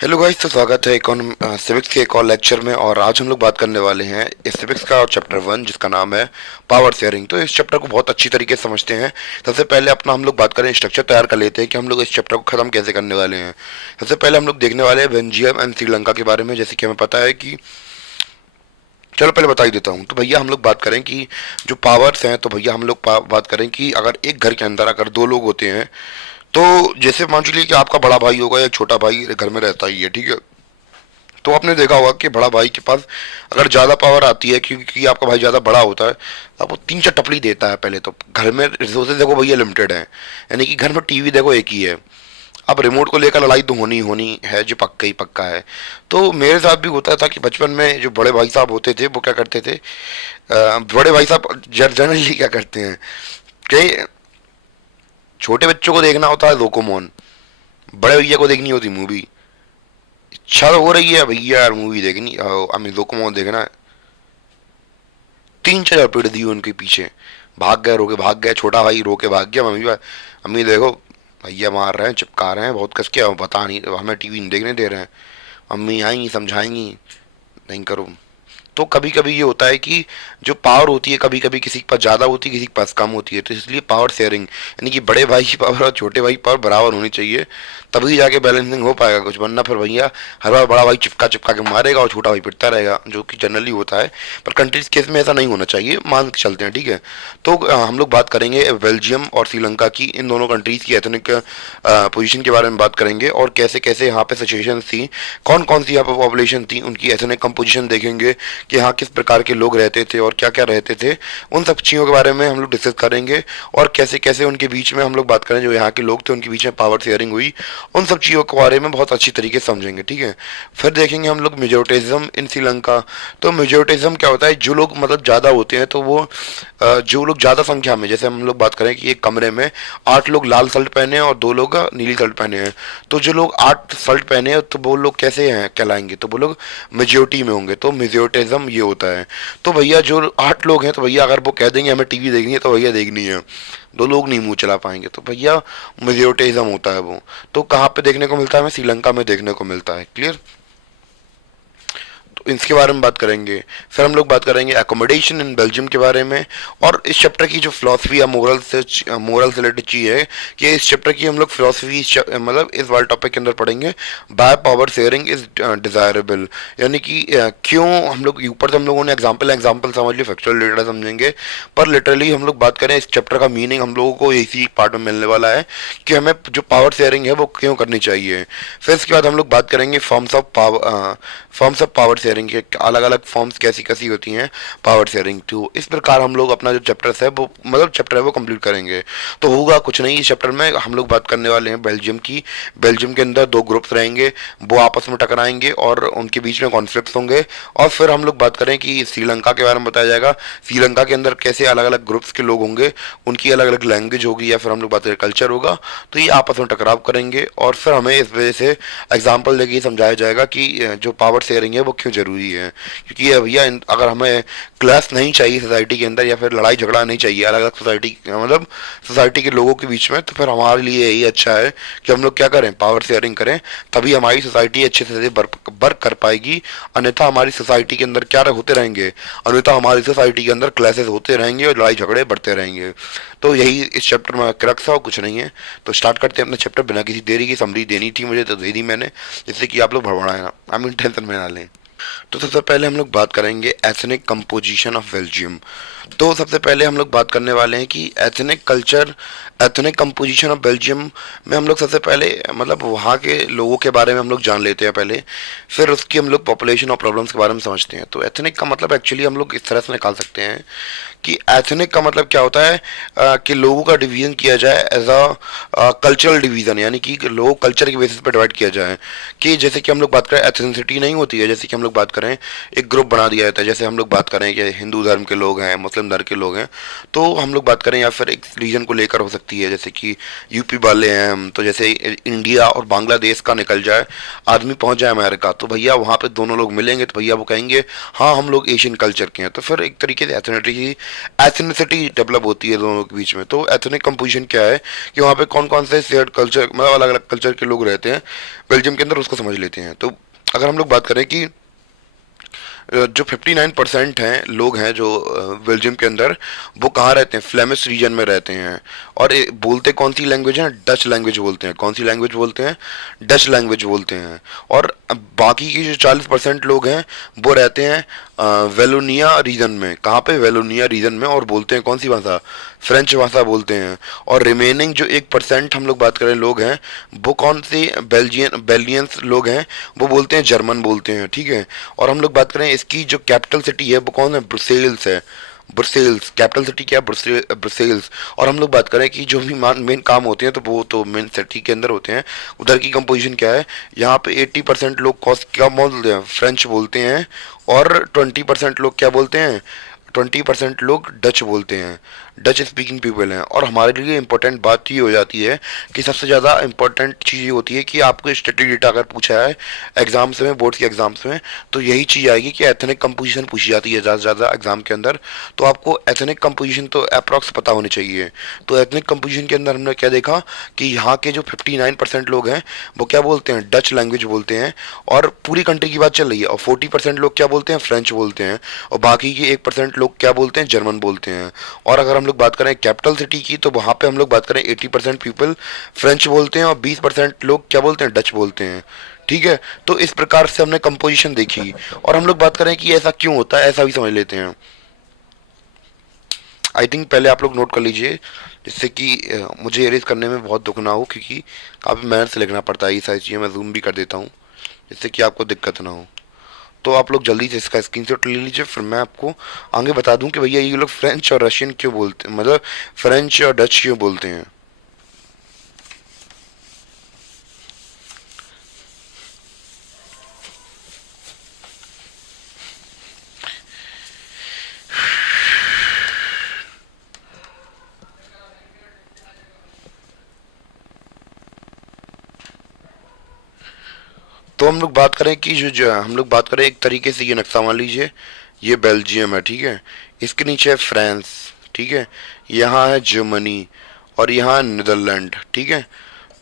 Hello guys, तो स्वागत है सिविक्स के एक और लेक्चर में। और आज हम लोग बात करने वाले हैं इस सिविक्स का चैप्टर 1 जिसका नाम है पावर शेयरिंग। तो इस चैप्टर को बहुत अच्छी तरीके से समझते हैं। सबसे पहले अपना हम लोग बात करें, स्ट्रक्चर तैयार कर लेते हैं कि हम लोग इस चैप्टर को खत्म कैसे करने वाले हैं। सबसे पहले हम लोग देखने वाले हैं बेल्जियम एंड श्रीलंका के बारे में। जैसे कि हमें पता है कि, चलो पहले बता ही देता हूँ। तो भैया हम लोग बात करें कि जो पावर्स हैं, तो भैया हम लोग बात करें कि अगर एक घर के अंदर अगर दो लोग होते हैं, तो जैसे मान लीजिए कि आपका बड़ा भाई होगा या छोटा भाई घर में रहता ही है, ठीक है। तो आपने देखा होगा कि बड़ा भाई के पास अगर ज़्यादा पावर आती है, क्योंकि आपका भाई ज़्यादा बड़ा होता है, अब वो तीन चार टपली देता है। पहले तो घर में रिसोर्सेज देखो भैया लिमिटेड है, यानी कि घर में टीवी देखो एक ही है। अब रिमोट को लेकर लड़ाई तो होनी होनी है, जो पक्का ही पक्का है। तो मेरे साथ भी होता था कि बचपन में जो बड़े भाई साहब होते थे वो क्या करते थे, बड़े भाई साहब जनरली क्या करते हैं कि छोटे बच्चों को देखना होता है डोकोमोन, बड़े भैया को देखनी होती मूवी। इच्छा तो हो रही है भैया यार मूवी देखनी, हमें डोकोमोन देखना है। तीन चार पेड़ दिए उनके पीछे, भाग गए, रोके भाग गए। छोटा भाई रोके भाग गया, मम्मी अम्मी देखो भैया मार रहे हैं, चिपका रहे हैं बहुत कस के, पता नहीं हमें टीवी नहीं देखने दे रहे हैं। अम्मी आएंगी समझाएंगी, नहीं करो। तो कभी कभी ये होता है कि जो पावर होती है कभी कभी किसी के पास ज़्यादा होती है, किसी के पास कम होती है। तो इसलिए पावर शेयरिंग, यानी कि बड़े भाई की पावर और छोटे भाई की पावर बराबर होनी चाहिए, तभी जाके बैलेंसिंग हो पाएगा कुछ। वरना फिर भैया हर बार बड़ा भाई चिपका चिपका के मारेगा और छोटा भाई पिटता रहेगा, जो कि जनरली होता है। पर कंट्रीज केस में ऐसा नहीं होना चाहिए, मान के चलते हैं, ठीक है। तो हम लोग बात करेंगे बेल्जियम और श्रीलंका की, इन दोनों कंट्रीज की एथनिक पोजीशन के बारे में बात करेंगे, और कैसे कैसे यहाँ पे सिचुएशन थी, कौन कौन सी यहाँ पे पॉपुलेशन थी, उनकी एथनिक कंपोजिशन देखेंगे कि यहाँ किस प्रकार के लोग रहते थे और क्या क्या रहते थे। उन सब चीज़ों के बारे में हम लोग डिस्कस करेंगे, और कैसे कैसे उनके बीच में हम लोग बात करें, जो यहाँ के लोग थे उनके बीच में पावर शेयरिंग हुई, उन सब चीज़ों के बारे में बहुत अच्छी तरीके से समझेंगे, ठीक है। फिर देखेंगे हम लोग मेजोरिटिज्म इन श्रीलंका। तो मेजोरिटिज्म क्या होता है, जो लोग मतलब ज़्यादा होते हैं, तो वो जो लोग ज़्यादा संख्या में, जैसे हम लोग बात करें कि एक कमरे में 8 लोग लाल शर्ट पहने हैं और 2 लोग नीली शर्ट पहने हैं, तो जो लोग 8 शर्ट पहने हैं तो वो लोग कैसे हैं कहलाएंगे, तो वो लोग मेजोरिटी में होंगे। तो मेजोरिटिज्म ये होता है। तो भैया जो 8 लोग हैं, तो भैया अगर वो कह देंगे हमें टीवी देखनी है, तो भैया देखनी है, 2 लोग नहीं मुंह चला पाएंगे, तो भैया मेजोरिटिज्म होता है वो। तो कहाँ पे देखने को मिलता है, हमें श्रीलंका में देखने को मिलता है। क्लियर। तो इसके बारे में बात करेंगे। फिर हम लोग बात करेंगे एकोमोडेशन इन बेल्जियम के बारे में। और इस चैप्टर की जो फिलोसफी या मोरल से रिलेटेड चीज़ है कि इस चैप्टर की हम लोग फिलोसफी मतलब इस वाले टॉपिक के अंदर पढ़ेंगे, by power sharing is desirable, यानी कि क्यों हम लोग ऊपर से हम लोगों ने एग्जाम्पल समझ लिया, फैक्चुअल डेटा समझेंगे, पर लिटरली हम लोग बात करें इस चैप्टर का मीनिंग हम लोगों को इसी पार्ट में मिलने वाला है कि हमें जो पावर शेयरिंग है वो क्यों करनी चाहिए। फिर इसके बाद हम लोग बात करेंगे फॉर्म्स ऑफ पावर शेयरिंग के अलग अलग फॉर्म्स कैसी कैसी होती हैं पावर शेयरिंग। तो इस प्रकार हम लोग अपना जो चैप्टर है वो मतलब चैप्टर है वो कंप्लीट करेंगे। तो होगा कुछ नहीं, इस चैप्टर में हम लोग बात करने वाले हैं बेल्जियम की। बेल्जियम के अंदर 2 ग्रुप्स रहेंगे, वो आपस में टकराएंगे और उनके बीच में कॉन्फ्लिक्ट्स होंगे। और फिर हम लोग बात करें कि श्रीलंका के बारे में बताया जाएगा, श्रीलंका के अंदर कैसे अलग अलग ग्रुप्स के लोग होंगे, उनकी अलग अलग लैंग्वेज होगी, या फिर हम लोग बात करें कल्चर होगा, तो ये आपस में टकराव करेंगे। और फिर हमें इस वजह से एग्जाम्पल देके ये समझाया जाएगा कि जो पावर शेयरिंग है वो क्यों जरूरी है। क्योंकि ये भैया अगर हमें क्लास नहीं चाहिए सोसाइटी के अंदर, या फिर लड़ाई झगड़ा नहीं चाहिए अलग अलग सोसाइटी मतलब सोसाइटी के लोगों के बीच में, तो फिर हमारे लिए यही अच्छा है कि हम लोग क्या करें, पावर शेयरिंग करें, तभी हमारी सोसाइटी अच्छे से वर्क कर पाएगी। अन्यथा हमारी सोसाइटी के अंदर क्या होते रहेंगे, अन्यथा हमारी सोसाइटी के अंदर क्लासेस होते रहेंगे और लड़ाई झगड़े बढ़ते रहेंगे। तो यही इस चैप्टर में क्रक्स है और कुछ नहीं है। तो स्टार्ट करते हैं अपना चैप्टर। बिना किसी देरी की समरी देनी थी मुझे, तो दे दी मैंने, जिससे कि आप लोग भड़बड़ाए ना, आई मीन टेंशन में ना लें। तो सबसे पहले हम लोग बात करेंगे एथनिक कंपोजिशन ऑफ बेल्जियम। तो सबसे पहले हम लोग बात करने वाले हैं कि एथनिक कंपोजिशन ऑफ बेल्जियम में हम लोग सबसे पहले मतलब वहाँ के लोगों के बारे में हम लोग जान लेते हैं पहले, फिर उसकी हम लोग पॉपुलेशन और प्रॉब्लम्स के बारे में समझते हैं। तो एथनिक का मतलब एक्चुअली हम लोग इस तरह से निकाल सकते हैं कि एथनिक का मतलब क्या होता है, कि लोगों का डिवीजन किया जाए एज अ कल्चरल डिवीजन, यानी कि लोग कल्चर के बेसिस पर डिवाइड किया जाए। कि जैसे कि हम लोग बात करें एथनिसिटी नहीं होती है, जैसे कि हम लोग लोग बात करें एक ग्रुप बना दिया जाता है। जैसे हम लोग बात करें कि हिंदू धर्म के लोग हैं, मुस्लिम धर्म के लोग हैं, तो हम लोग बात करें या फिर एक रीजन को लेकर हो सकती है, जैसे कि यूपी वाले हैं हम, तो जैसे इंडिया और बांग्लादेश का निकल जाए, आदमी पहुंच जाए अमेरिका, तो भैया वहाँ पे दोनों लोग मिलेंगे तो भैया वो कहेंगे हाँ हम लोग एशियन कल्चर के हैं। तो फिर एक तरीके से एथनिसिटी डेवलप होती है दोनों के बीच में। तो एथनिक कंपोजिशन क्या है कि वहाँ पे कौन कौन से शेयर्ड कल्चर, मतलब अलग अलग कल्चर के लोग रहते हैं बेल्जियम के अंदर, उसको समझ लेते हैं। तो अगर हम लोग बात करें कि जो 59% हैं लोग हैं जो बेल्जियम के अंदर, वो कहाँ रहते हैं, फ्लेमिश रीजन में रहते हैं। और बोलते कौन सी लैंग्वेज है, डच लैंग्वेज बोलते हैं। कौन सी लैंग्वेज बोलते हैं, डच लैंग्वेज बोलते हैं। और बाकी की जो 40% लोग हैं वो रहते हैं वेलोनिया रीजन में। कहाँ पे, वेलोनिया रीजन में, और बोलते हैं कौन सी भाषा, फ्रेंच भाषा बोलते हैं। और रिमेनिंग जो 1% हम लोग बात करें लोग हैं, वो कौन से बेल्जियंस लोग हैं, वो बोलते हैं जर्मन बोलते हैं, ठीक है। और हम लोग बात करें इसकी जो कैपिटल सिटी है वो कौन है, ब्रुसेल्स है। ब्रुसेल्स कैपिटल सिटी क्या है, ब्रुसेल्स। और हम लोग बात करें कि जो भी मेन काम होते हैं तो वो तो मेन सिटी के अंदर होते हैं। उधर की कंपोजिशन क्या है, यहाँ पे 80% लोग क्या बोलते हैं, फ्रेंच बोलते हैं। और 20% लोग क्या बोलते हैं, 20% लोग डच बोलते हैं, डच स्पीकिंग पीपल हैं। और हमारे लिए इंपॉर्टेंट बात ये हो जाती है कि सबसे ज़्यादा इंपॉर्टेंट चीज़ ये होती है कि आपको स्टैटिक डेटा अगर पूछा है एग्जाम्स में, बोर्ड्स के एग्जाम्स में, तो यही चीज़ आएगी कि एथनिक कंपोजिशन पूछी जाती है ज़्यादा से ज़्यादा एग्जाम के अंदर। तो आपको एथनिक कंपोजिशन तो अप्रॉक्स पता होनी चाहिए। तो एथनिक कंपोजिशन के अंदर हमने क्या देखा कि यहाँ के जो 59% लोग हैं वो क्या बोलते हैं, डच लैंग्वेज बोलते हैं। और पूरी कंट्री की बात चल रही है। और 40% लोग क्या बोलते हैं, फ्रेंच बोलते हैं। और बाकी के 1% लोग क्या बोलते हैं, जर्मन बोलते हैं। और अगर हम लोग बात करें कैपिटल सिटी की, तो वहाँ पे हम लोग बात करें 80% पीपल फ्रेंच बोलते हैं और 20% लोग क्या बोलते हैं, डच बोलते हैं, ठीक है। तो इस प्रकार से हमने कंपोजिशन देखी। और हम लोग बात करें कि ऐसा क्यों होता है, ऐसा भी समझ लेते हैं। आई थिंक पहले आप लोग नोट कर लीजिए, जिससे कि मुझे एरेज करने में बहुत दुख ना हो, क्योंकि काफ़ी मेहनत से लिखना पड़ता है ये सारी चीज़ें। मैं जूम भी कर देता हूँ जिससे कि आपको दिक्कत ना हो। तो आप लोग जल्दी से इसका स्क्रीनशॉट ले लीजिए, फिर मैं आपको आगे बता दूं कि भैया ये लोग फ्रेंच और रशियन क्यों बोलते हैं, मतलब फ्रेंच और डच क्यों बोलते हैं। तो हम लोग बात करें कि जो हम लोग बात करें एक तरीके से, ये नक्शा मान लीजिए, ये बेल्जियम है, ठीक है। इसके नीचे है फ्रांस, ठीक है। यहाँ है जर्मनी और यहाँ है नीदरलैंड, ठीक है।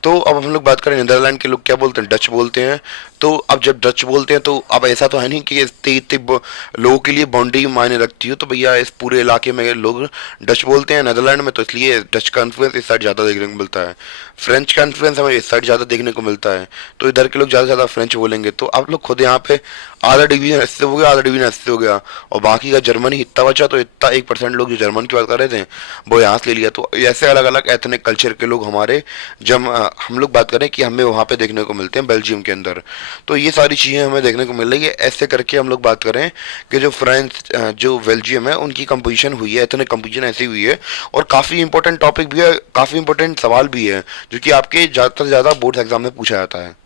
तो अब हम लोग बात करें नीदरलैंड के लोग क्या बोलते हैं, डच बोलते हैं। तो अब जब डच बोलते हैं तो अब ऐसा तो है नहीं कि इतने इतने लोगों के लिए बाउंड्री मायने रखती हो। तो भैया इस पूरे इलाके में लोग डच बोलते हैं नीदरलैंड में, तो इसलिए डच का इन्फ्लुएंस इस साइड ज़्यादा देखने को मिलता है, फ्रेंच का इन्फ्लुएंस हमें इस साइड ज़्यादा देखने को मिलता है। तो इधर के लोग ज़्यादा से ज़्यादा फ्रेंच बोलेंगे। तो आप लोग खुद यहाँ पे आधा डिवीजन इससे हो गया, आधा डिवीजन इससे हो गया, और बाकी का जर्मनी इतना बचा, तो इतना 1% लोग जो जर्मन की बात कर रहे थे वो यहाँ से ले लिया। तो ऐसे अलग अलग एथनिक कल्चर के लोग हमारे, जब हम लोग बात करें कि हमें वहाँ पे देखने को मिलते हैं बेल्जियम के अंदर। तो ये सारी चीज़ें हमें देखने को मिल रही है। ऐसे करके हम लोग बात करें कि जो फ्रांस, जो बेल्जियम है, उनकी कंपोजिशन हुई है, एथनिक कंपोजिशन ऐसी हुई है। और काफ़ी इंपॉर्टेंट टॉपिक भी है, काफ़ी इंपॉर्टेंट सवाल भी है, जो कि आपके ज़्यादा से ज़्यादा बोर्ड एग्जाम में पूछा जाता है।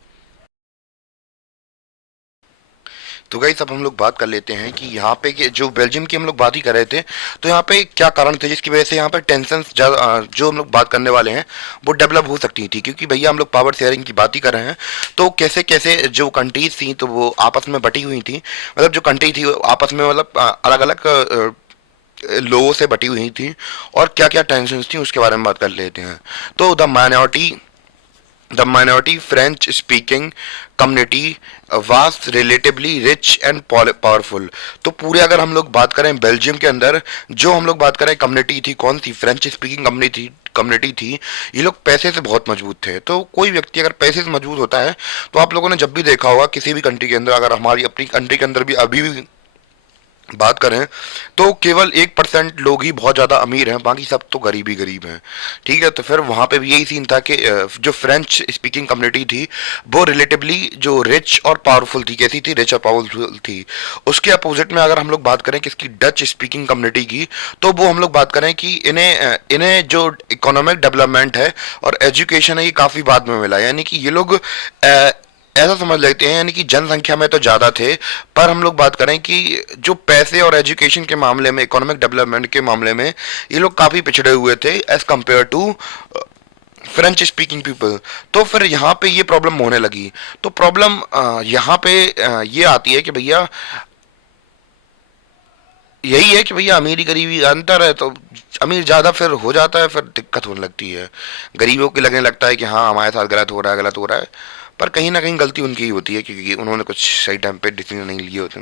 तो गाइस अब हम लोग बात कर लेते हैं कि यहाँ पे जो बेल्जियम की हम लोग बात ही कर रहे थे, तो यहाँ पे क्या कारण थे जिसकी वजह से यहाँ पे टेंशन ज़्यादा, जो हम लोग बात करने वाले हैं, वो डेवलप हो सकती थी। क्योंकि भैया हम लोग पावर शेयरिंग की बात ही कर रहे हैं, तो कैसे कैसे जो कंट्रीज थी तो वो आपस में बटी हुई थी, मतलब जो कंट्री थी वो आपस में, मतलब अलग अलग लोगों से बटी हुई थी। और क्या क्या टेंशन थी उसके बारे में बात कर लेते हैं। तो the minority French speaking community was relatively rich and powerful. तो पूरे अगर हम लोग बात करें बेल्जियम के अंदर, जो हम लोग बात करें कम्युनिटी थी, कौन सी, फ्रेंच स्पीकिंग कम्युनिटी थी, ये लोग पैसे से बहुत मजबूत थे। तो कोई व्यक्ति अगर पैसे से मजबूत होता है, तो आप लोगों ने जब भी देखा होगा किसी भी कंट्री के अंदर, अगर हमारी अपनी कंट्री के अंदर भी अभी भी बात करें, तो केवल 1% लोग ही बहुत ज़्यादा अमीर हैं, बाकी सब तो गरीब ही गरीब हैं, ठीक है। तो फिर वहाँ पे भी यही सीन था कि जो फ्रेंच स्पीकिंग कम्युनिटी थी वो रिलेटिवली जो रिच और पावरफुल थी। कैसी थी, रिच और पावरफुल थी। उसके अपोजिट में अगर हम लोग बात करें किसकी, डच स्पीकिंग कम्युनिटी की, तो वो हम लोग बात करें कि इन्हें जो इकोनॉमिक डेवलपमेंट है और एजुकेशन है, ये काफ़ी बाद में मिला। यानी कि ये लोग ऐसा समझ लेते हैं, यानी कि जनसंख्या में तो ज़्यादा थे, पर हम लोग बात करें कि जो पैसे और एजुकेशन के मामले में, इकोनॉमिक डेवलपमेंट के मामले में ये लोग काफ़ी पिछड़े हुए थे as compare to French speaking people. तो फिर यहाँ पे ये प्रॉब्लम होने लगी। तो प्रॉब्लम यहाँ पे ये आती है कि भैया यही है कि भैया अमीरी गरीबी का अंतर है, तो अमीर ज़्यादा फिर हो जाता है, फिर दिक्कत होने लगती है। गरीबों को लगने लगता है कि हाँ हमारे साथ गलत हो रहा है, गलत हो रहा है, पर कहीं ना कहीं गलती उनकी ही होती है क्योंकि उन्होंने कुछ सही टाइम पे डिसीजन नहीं लिए होते।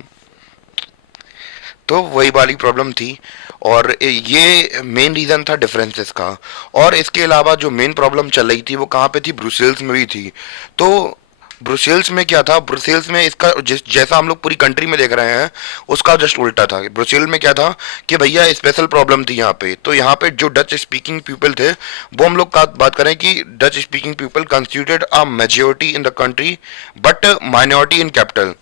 तो वही वाली प्रॉब्लम थी, और ये मेन रीज़न था डिफरेंसेस का। और इसके अलावा जो मेन प्रॉब्लम चल रही थी वो कहाँ पे थी, ब्रुसेल्स में भी थी। तो ब्रुसेल्स में क्या था, ब्रुसेल्स में इसका जैसा हम लोग पूरी कंट्री में देख रहे हैं उसका जस्ट उल्टा था। ब्रुसेल में क्या था कि भैया स्पेशल प्रॉब्लम थी यहाँ पे। तो यहाँ पे जो डच स्पीकिंग पीपल थे वो हम लोग का बात करें कि Dutch speaking people constituted a majority in the country but minority in capital.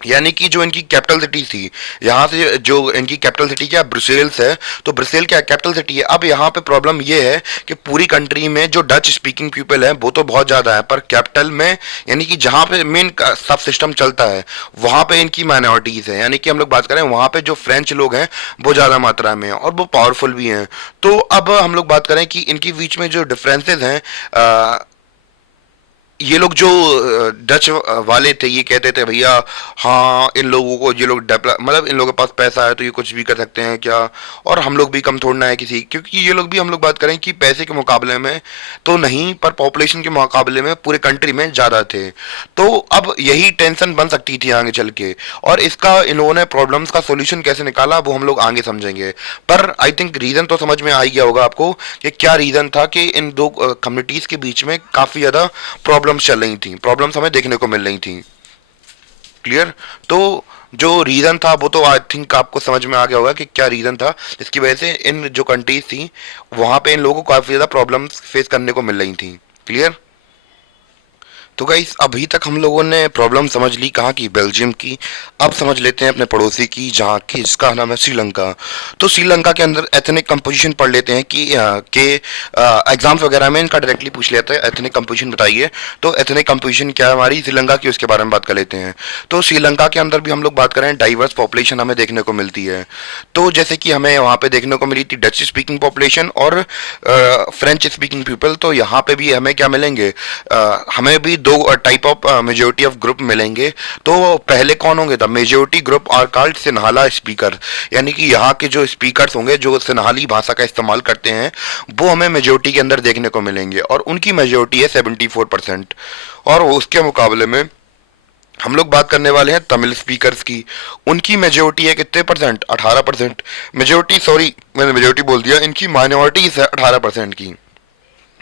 यानी कि जो इनकी कैपिटल सिटी थी, यहाँ से जो इनकी कैपिटल सिटी क्या ब्रुसेल्स है, तो ब्रुसेल क्या कैपिटल सिटी है। अब यहाँ पे प्रॉब्लम ये है कि पूरी कंट्री में जो डच स्पीकिंग पीपल है वो तो बहुत ज़्यादा है, पर कैपिटल में यानी कि जहाँ पे मेन सब सिस्टम चलता है वहाँ पे इनकी माइनॉरिटीज़ है। यानी कि हम लोग बात करें वहाँ पे जो फ्रेंच लोग हैं वो ज़्यादा मात्रा में हैं और वो पावरफुल भी हैं। तो अब हम लोग बात करें कि इनके बीच में जो डिफरेंसेस हैं, ये लोग जो डच वाले थे ये कहते थे भैया हाँ इन लोगों को, ये लोग डेवलप मतलब इन लोगों के पास पैसा है तो ये कुछ भी कर सकते हैं क्या, और हम लोग भी कम थोड़ना है किसी, क्योंकि ये लोग भी हम लोग बात करें कि पैसे के मुकाबले में तो नहीं पर पॉपुलेशन के मुकाबले में पूरे कंट्री में ज़्यादा थे। तो अब यही टेंशन बन सकती थी आगे चल के, और इसका इन्होंने प्रॉब्लम्स का सोल्यूशन कैसे निकाला वो हम लोग आगे समझेंगे। पर आई थिंक रीज़न तो समझ में आ ही गया होगा आपको कि क्या रीज़न था कि इन दो कम्युनिटीज़ के बीच में काफ़ी ज़्यादा प्रॉब्लम्स चल रही थी, प्रॉब्लम्स हमें देखने को मिल रही थी। क्लियर? तो जो रीज़न था वो तो आई थिंक आपको समझ में आ गया होगा कि क्या रीज़न था जिसकी वजह से इन जो कंट्रीज थी वहाँ पे इन लोगों को काफ़ी ज़्यादा प्रॉब्लम्स फेस करने को मिल रही थी। क्लियर? तो गाइस अभी तक हम लोगों ने प्रॉब्लम समझ ली कहाँ की, बेल्जियम की। अब समझ लेते हैं अपने पड़ोसी की, जहाँ की इसका नाम है श्रीलंका। तो श्रीलंका के अंदर एथनिक कंपोजिशन पढ़ लेते हैं कि एग्जाम्स वगैरह में इनका डायरेक्टली पूछ लेते हैं एथनिक कंपोजिशन बताइए। तो एथनिक कंपोजिशन क्या है हमारी श्रीलंका की उसके बारे में बात कर लेते हैं। तो श्रीलंका के अंदर भी हम लोग बात करें डाइवर्स पॉपुलेशन हमें देखने को मिलती है। तो जैसे कि हमें वहाँ पे देखने को मिली थी डच स्पीकिंग पॉपुलेशन और फ्रेंच स्पीकिंग पीपल। तो यहाँ पे भी हमें क्या मिलेंगे, हमें भी दो type of majority of group मिलेंगे। तो पहले कौन होंगे, the majority group are called Sinhala speaker. यानी कि यहाँ के जो स्पीकर्स होंगे जो सिन्हाली भाषा का इस्तेमाल करते हैं वो हमें मेजोरिटी के अंदर देखने को मिलेंगे, और उनकी मेजोरिटी है 74%। और उसके मुकाबले में हम लोग बात करने वाले हैं तमिल स्पीकर्स की। उनकी मेजोरिटी है कितने परसेंट, 18%। मेजोरिटी, सॉरी मैंने मेजोरिटी बोल दिया, इनकी माइनॉरिटीज है 18% की।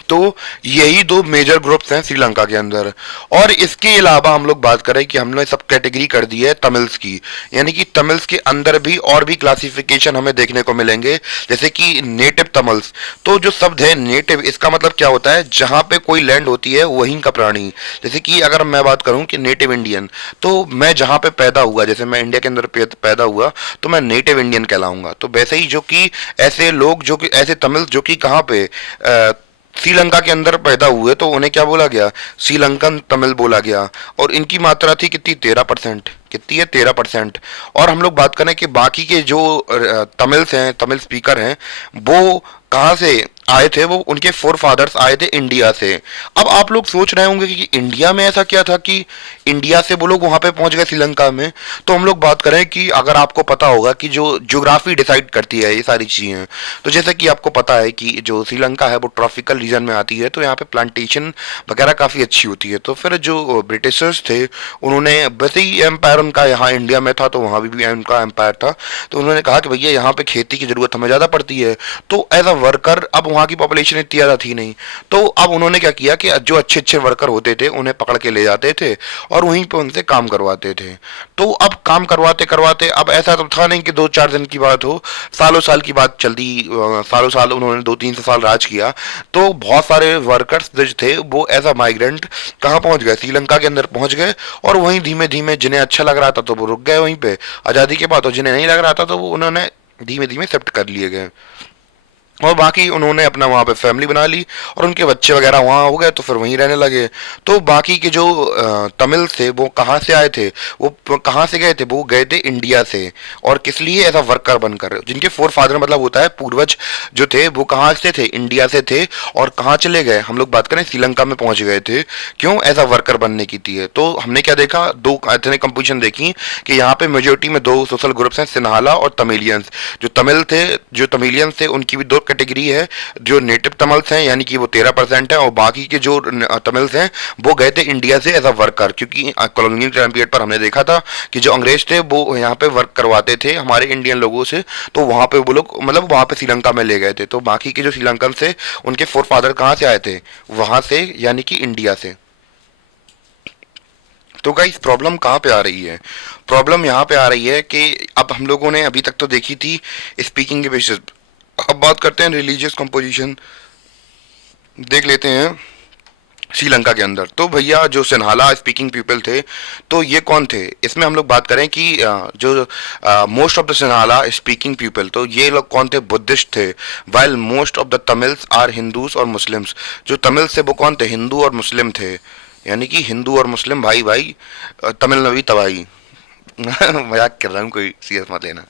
तो यही दो मेजर ग्रुप्स हैं श्रीलंका के अंदर। और इसके अलावा हम लोग बात करें कि हमने सब कैटेगरी कर दी है तमिल्स की, यानी कि तमिल्स के अंदर भी और भी क्लासिफिकेशन हमें देखने को मिलेंगे, जैसे कि नेटिव तमिल्स। तो जो शब्द है नेटिव, इसका मतलब क्या होता है, जहाँ पे कोई लैंड होती है वहीं का प्राणी। जैसे कि अगर मैं बात करूँ कि नेटिव इंडियन, तो मैं जहाँ पे पैदा हुआ, जैसे मैं इंडिया के अंदर पैदा हुआ तो मैं नेटिव इंडियन कहलाऊंगा। तो वैसे ही जो कि ऐसे लोग जो कि ऐसे तमिल जो कि कहाँ पे श्रीलंका के अंदर पैदा हुए तो उन्हें क्या बोला गया, श्रीलंकन तमिल बोला गया। और इनकी मात्रा थी कितनी, 13%। कितनी है, 13%। और हम लोग बात करें कि बाकी के जो तमिल्स हैं, तमिल स्पीकर हैं, वो कहाँ से आए थे, वो उनके फोर फादर्स आए थे इंडिया से। अब आप लोग सोच रहे होंगे कि इंडिया में ऐसा क्या था कि इंडिया से वो लोग वहां पे पहुंच गए श्रीलंका में। तो हम लोग बात करें कि अगर आपको पता होगा कि जो ज्योग्राफी डिसाइड करती है ये सारी चीजें, तो जैसे कि आपको पता है कि जो श्रीलंका है वो ट्रॉपिकल रीजन में आती है, तो यहाँ पे प्लांटेशन वगैरह काफी अच्छी होती है। तो फिर जो ब्रिटिशर्स थे उन्होंने, वैसे ही एम्पायर उनका यहाँ इंडिया में था तो वहाँ भी उनका एम्पायर था, तो उन्होंने कहा कि भैया यहाँ पे खेती की जरूरत हमें ज्यादा पड़ती है। तो एज अ वर्कर, अब वहाँ की पॉपुलेशन इतनी ज़्यादा थी नहीं, तो अब उन्होंने क्या किया कि जो अच्छे अच्छे वर्कर होते थे उन्हें पकड़ के ले जाते थे और वहीं पे उनसे काम करवाते थे। तो अब काम करवाते करवाते, अब ऐसा तो था नहीं कि 2-4 दिन की बात हो, सालों साल की बात चलती, सालों साल उन्होंने 2-3 साल राज किया। तो बहुत सारे वर्कर्स जो थे वो एज अ माइग्रेंट कहाँ पहुंच गए, श्रीलंका के अंदर पहुंच गए, और वहीं धीमे धीमे जिन्हें अच्छा लग रहा था तो वो रुक गए वहीं पे आज़ादी के बाद, और जिन्हें नहीं लग रहा था तो वो उन्होंने धीमे धीमे शिफ्ट कर लिए गए। और बाकी उन्होंने अपना वहाँ पे फैमिली बना ली और उनके बच्चे वगैरह वहाँ हो गए तो फिर वहीं रहने लगे। तो बाकी के जो तमिल थे वो कहाँ से आए थे, वो कहाँ से गए थे, वो गए थे इंडिया से। और किस लिए, एज अ वर्कर बनकर, जिनके फोर फादर मतलब होता है पूर्वज जो थे वो कहाँ से थे, इंडिया से थे। और कहाँ चले गए, हम लोग बात करें श्रीलंका में पहुंच गए थे। क्यों, एज अ वर्कर बनने की थी। तो हमने क्या देखा, दो एथनिक कंपोजिशन देखी कि यहाँ पे मेजोरिटी में दो सोशल ग्रुप्स हैं, सिन्हाला और तमिलियंस। जो तमिल थे, जो तमिलियंस थे, उनकी भी दो कैटेगरी है। जो नेटिव तमिल्स हैं यानी कि वो 13% है, और बाकी के जो तमिल्स हैं वो गए थे इंडिया से एज अ वर्कर। क्योंकि कॉलोनियल टाइम पीरियड पर हमने देखा था कि जो अंग्रेज थे वो यहाँ पे वर्क करवाते थे हमारे इंडियन लोगों से। तो वहाँ पे वो लोग मतलब वहाँ पे श्रीलंका में ले गए थे। तो बाकी के जो श्रीलंकन थे उनके फोर फादर कहाँ से आए थे, वहाँ से, यानी कि इंडिया से। तो गाइस प्रॉब्लम कहाँ पे आ रही है, प्रॉब्लम यहाँ पे आ रही है कि अब हम लोगों ने अभी तक तो देखी थी स्पीकिंग के बेसिस। अब बात करते हैं रिलीजियस कंपोजिशन, देख लेते हैं श्रीलंका के अंदर। तो भैया जो सिन्हाला स्पीकिंग पीपल थे, तो ये कौन थे, इसमें हम लोग बात करें कि जो most of the Sinhala speaking people, तो ये लोग कौन थे, बुद्धिस्ट थे। While most of the Tamils are Hindus और मुस्लिम्स, जो तमिल से वो कौन थे, हिंदू और मुस्लिम थे। यानी कि हिंदू और मुस्लिम भाई भाई, तमिल नबी तबाही। मजाक कर रहा हूँ, कोई सीरियस मत लेना,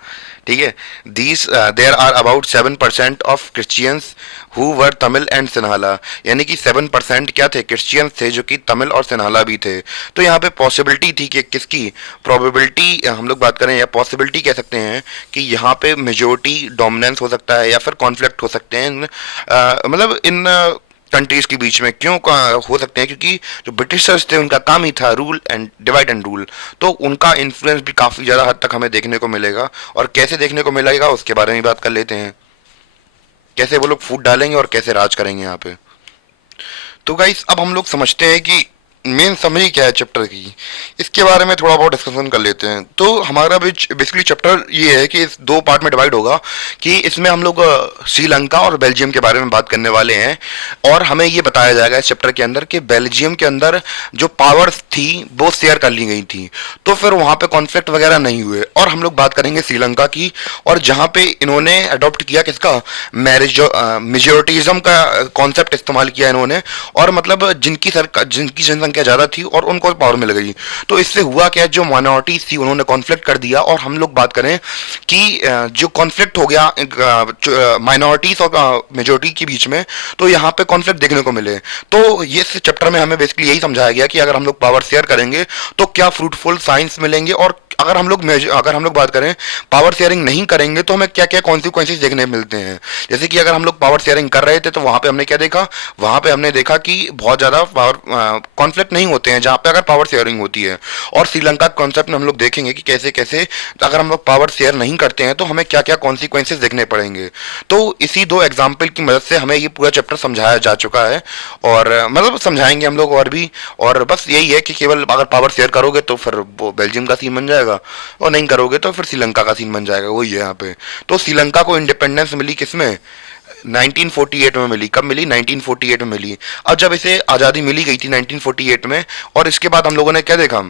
ठीक है। These there are about 7% of Christians who were Tamil and Sinhala, यानी कि 7% क्या थे, क्रिश्चियंस थे जो कि तमिल और सिन्हाला भी थे। तो यहाँ पे पॉसिबिलिटी थी कि किसकी, प्रोबेबिलिटी हम लोग बात करें या पॉसिबिलिटी कह सकते हैं कि यहाँ पे मेजोरिटी डोमिनेंस हो सकता है या फिर कॉन्फ्लिक्ट हो सकते हैं मतलब इन कंट्रीज के बीच में। क्यों हो सकते हैं, क्योंकि जो ब्रिटिशर्स थे उनका काम ही था rule and divide and rule. तो उनका इन्फ्लुएंस भी काफ़ी ज़्यादा हद तक हमें देखने को मिलेगा। और कैसे देखने को मिलेगा उसके बारे में बात कर लेते हैं, कैसे वो लोग फूट डालेंगे और कैसे राज करेंगे यहाँ पे। तो गाइस अब हम लोग समझते हैं कि मेन समरी क्या है चैप्टर की, इसके बारे में थोड़ा बहुत डिस्कशन कर लेते हैं। तो हमारा बेसिकली चैप्टर ये है कि इस दो पार्ट में डिवाइड होगा कि इसमें हम लोग श्रीलंका और बेल्जियम के बारे में बात करने वाले हैं। और हमें ये बताया जाएगा इस चैप्टर के अंदर कि बेल्जियम के अंदर जो पावर्स थी वो शेयर कर ली गई थी, तो फिर वहाँ पे कॉन्फ्लिक्ट वगैरह नहीं हुए। और हम लोग बात करेंगे श्रीलंका की, और जहाँ पे इन्होंने अडॉप्ट किया किसका, मैरिज मेजोरिटिज्म का कॉन्सेप्ट इस्तेमाल किया इन्होंने। और मतलब जिनकी सरकार, जिनकी जनसंख्या ज़्यादा थी और उनको पावर मिल गई। तो इससे हुआ क्या, जो माइनॉरिटीज थी उन्होंने कॉन्फ्लिक्ट कर दिया। और हम लोग बात करें कि जो कॉन्फ्लिक्ट हो गया माइनॉरिटीज और मेजोरिटी के बीच में, तो यहाँ पे कॉन्फ्लिक्ट देखने को मिले। तो ये चैप्टर में हमें बेसिकली यही समझाया गया कि अगर हम लोग पावर शेयर करेंगे तो क्या फ्रूटफुल साइंस मिलेंगे, और अगर हम लोग बात करें पावर शेयरिंग नहीं करेंगे तो हमें क्या क्या कॉन्सिक्वेंसेस देखने मिलते हैं। जैसे कि अगर हम लोग पावर शेयरिंग कर रहे थे तो वहां पे हमने क्या देखा, वहां पे हमने देखा कि बहुत ज़्यादा पावर कॉन्फ्लिक्ट नहीं होते हैं जहाँ पे अगर पावर शेयरिंग होती है। और श्रीलंका कॉन्सेप्ट में हम लोग देखेंगे कि कैसे कैसे अगर हम लोग पावर शेयर नहीं करते हैं तो हमें क्या क्या कॉन्सिक्वेंसेस देखने पड़ेंगे। तो इसी दो एग्जाम्पल की मदद से हमें ये पूरा चैप्टर समझाया जा चुका है, और मतलब समझाएंगे हम लोग और भी। और बस यही है कि केवल अगर पावर शेयर करोगे तो फिर वो बेल्जियम का सीन बन जाएगा, और नहीं करोगे तो फिर श्रीलंका का सीन बन जाएगा, वही है यहाँ पे। तो श्रीलंका को इंडिपेंडेंस मिली किसमें, 1948 में मिली। कब मिली, 1948 में मिली। अब जब इसे आज़ादी मिली गई थी 1948 में, और इसके बाद हम लोगों ने क्या देखा,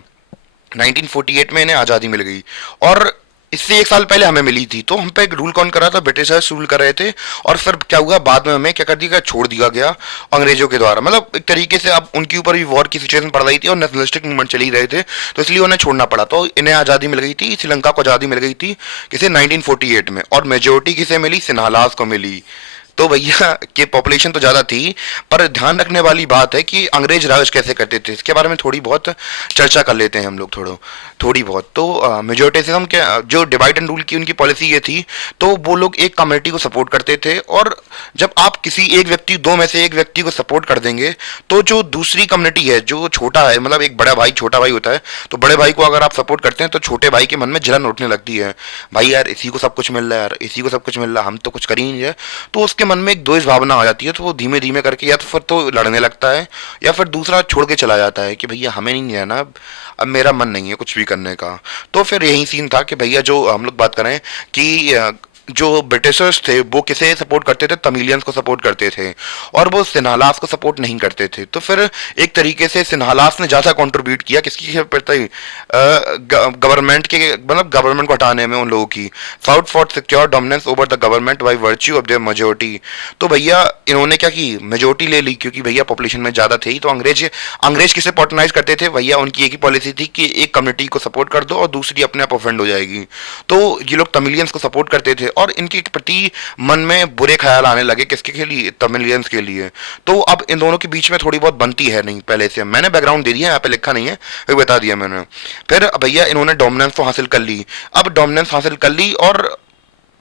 1948 में इन्हें आज़ादी मिल गई। और इससे एक साल पहले हमें मिली थी। तो हम पे एक रूल कौन कर रहा था, ब्रिटिशर्स रूल कर रहे थे। और फिर क्या हुआ, बाद में हमें क्या कर दिया गया, छोड़ दिया गया अंग्रेजों के द्वारा। मतलब एक तरीके से अब उनके ऊपर भी वॉर की सिचुएशन पड़ रही थी और नेशनलिस्टिक मूवमेंट चल ही रहे थे, तो इसलिए उन्हें छोड़ना पड़ा। तो इन्हें आज़ादी मिल गई थी, श्रीलंका को आज़ादी मिल गई थी किसे, 1948 में। और मेजोरिटी किसे मिली, सिन्हालास को मिली। तो भैया की पॉपुलेशन तो ज़्यादा थी, पर ध्यान रखने वाली बात है कि अंग्रेज राज कैसे करते थे, इसके बारे में थोड़ी बहुत चर्चा कर लेते हैं हम लोग थोड़ी बहुत। तो मेजोरिटिज्म के जो डिवाइड एंड रूल की उनकी पॉलिसी ये थी, तो वो लोग एक कम्युनिटी को सपोर्ट करते थे। और जब आप किसी एक व्यक्ति, दो में से एक व्यक्ति को सपोर्ट कर देंगे, तो जो दूसरी कम्युनिटी है, जो छोटा है, मतलब एक बड़ा भाई छोटा भाई होता है, तो बड़े भाई को अगर आप सपोर्ट करते हैं तो छोटे भाई के मन में जलन उठने लगती है, भाई यार इसी को सब कुछ मिल रहा है, यार इसी को सब कुछ मिल रहा है, हम तो कुछ कर ही नहीं रहे। तो उसके मन में एक द्वेष भावना आ जाती है, तो वो धीमे धीमे करके या तो फिर तो लड़ने लगता है, या फिर दूसरा छोड़ के चला जाता है कि भैया हमें नहीं रहना, अब मेरा मन नहीं है कुछ भी करने का। तो फिर यही सीन था कि भैया जो हम लोग बात करें कि जो ब्रिटिशर्स थे वो किसे सपोर्ट करते थे, तमिलियंस को सपोर्ट करते थे, और वो सिन्हालास को सपोर्ट नहीं करते थे। तो फिर एक तरीके से सिन्हालास ने ज़्यादा कंट्रीब्यूट किया किसकी प्रति, गवर्नमेंट के, मतलब गवर्नमेंट को हटाने में उन लोगों की। South for secure dominance over the government by virtue of their majority. तो भैया इन्होंने क्या की, मेजोरिटी ले ली, क्योंकि भैया पॉपुलेशन में ज़्यादा थे ही। तो अंग्रेज अंग्रेज किसे पैट्रोनाइज करते थे भैया, उनकी एक ही पॉलिसी थी कि एक कम्युनिटी को सपोर्ट कर दो और दूसरी अपने आप ऑफेंड हो जाएगी। तो ये लोग तमिलियंस को सपोर्ट करते थे और इनके प्रति मन में बुरे ख्याल आने लगे, किसके लिए, तमिलियंस के लिए। तो अब इन दोनों के बीच में थोड़ी बहुत बनती है, नहीं पहले से मैंने बैकग्राउंड दे दिया, यहाँ पे लिखा नहीं है, वो बता दिया मैंने। फिर भैया इन्होंने डोमिनेंस तो हासिल कर ली। अब डोमिनेंस हासिल कर ली और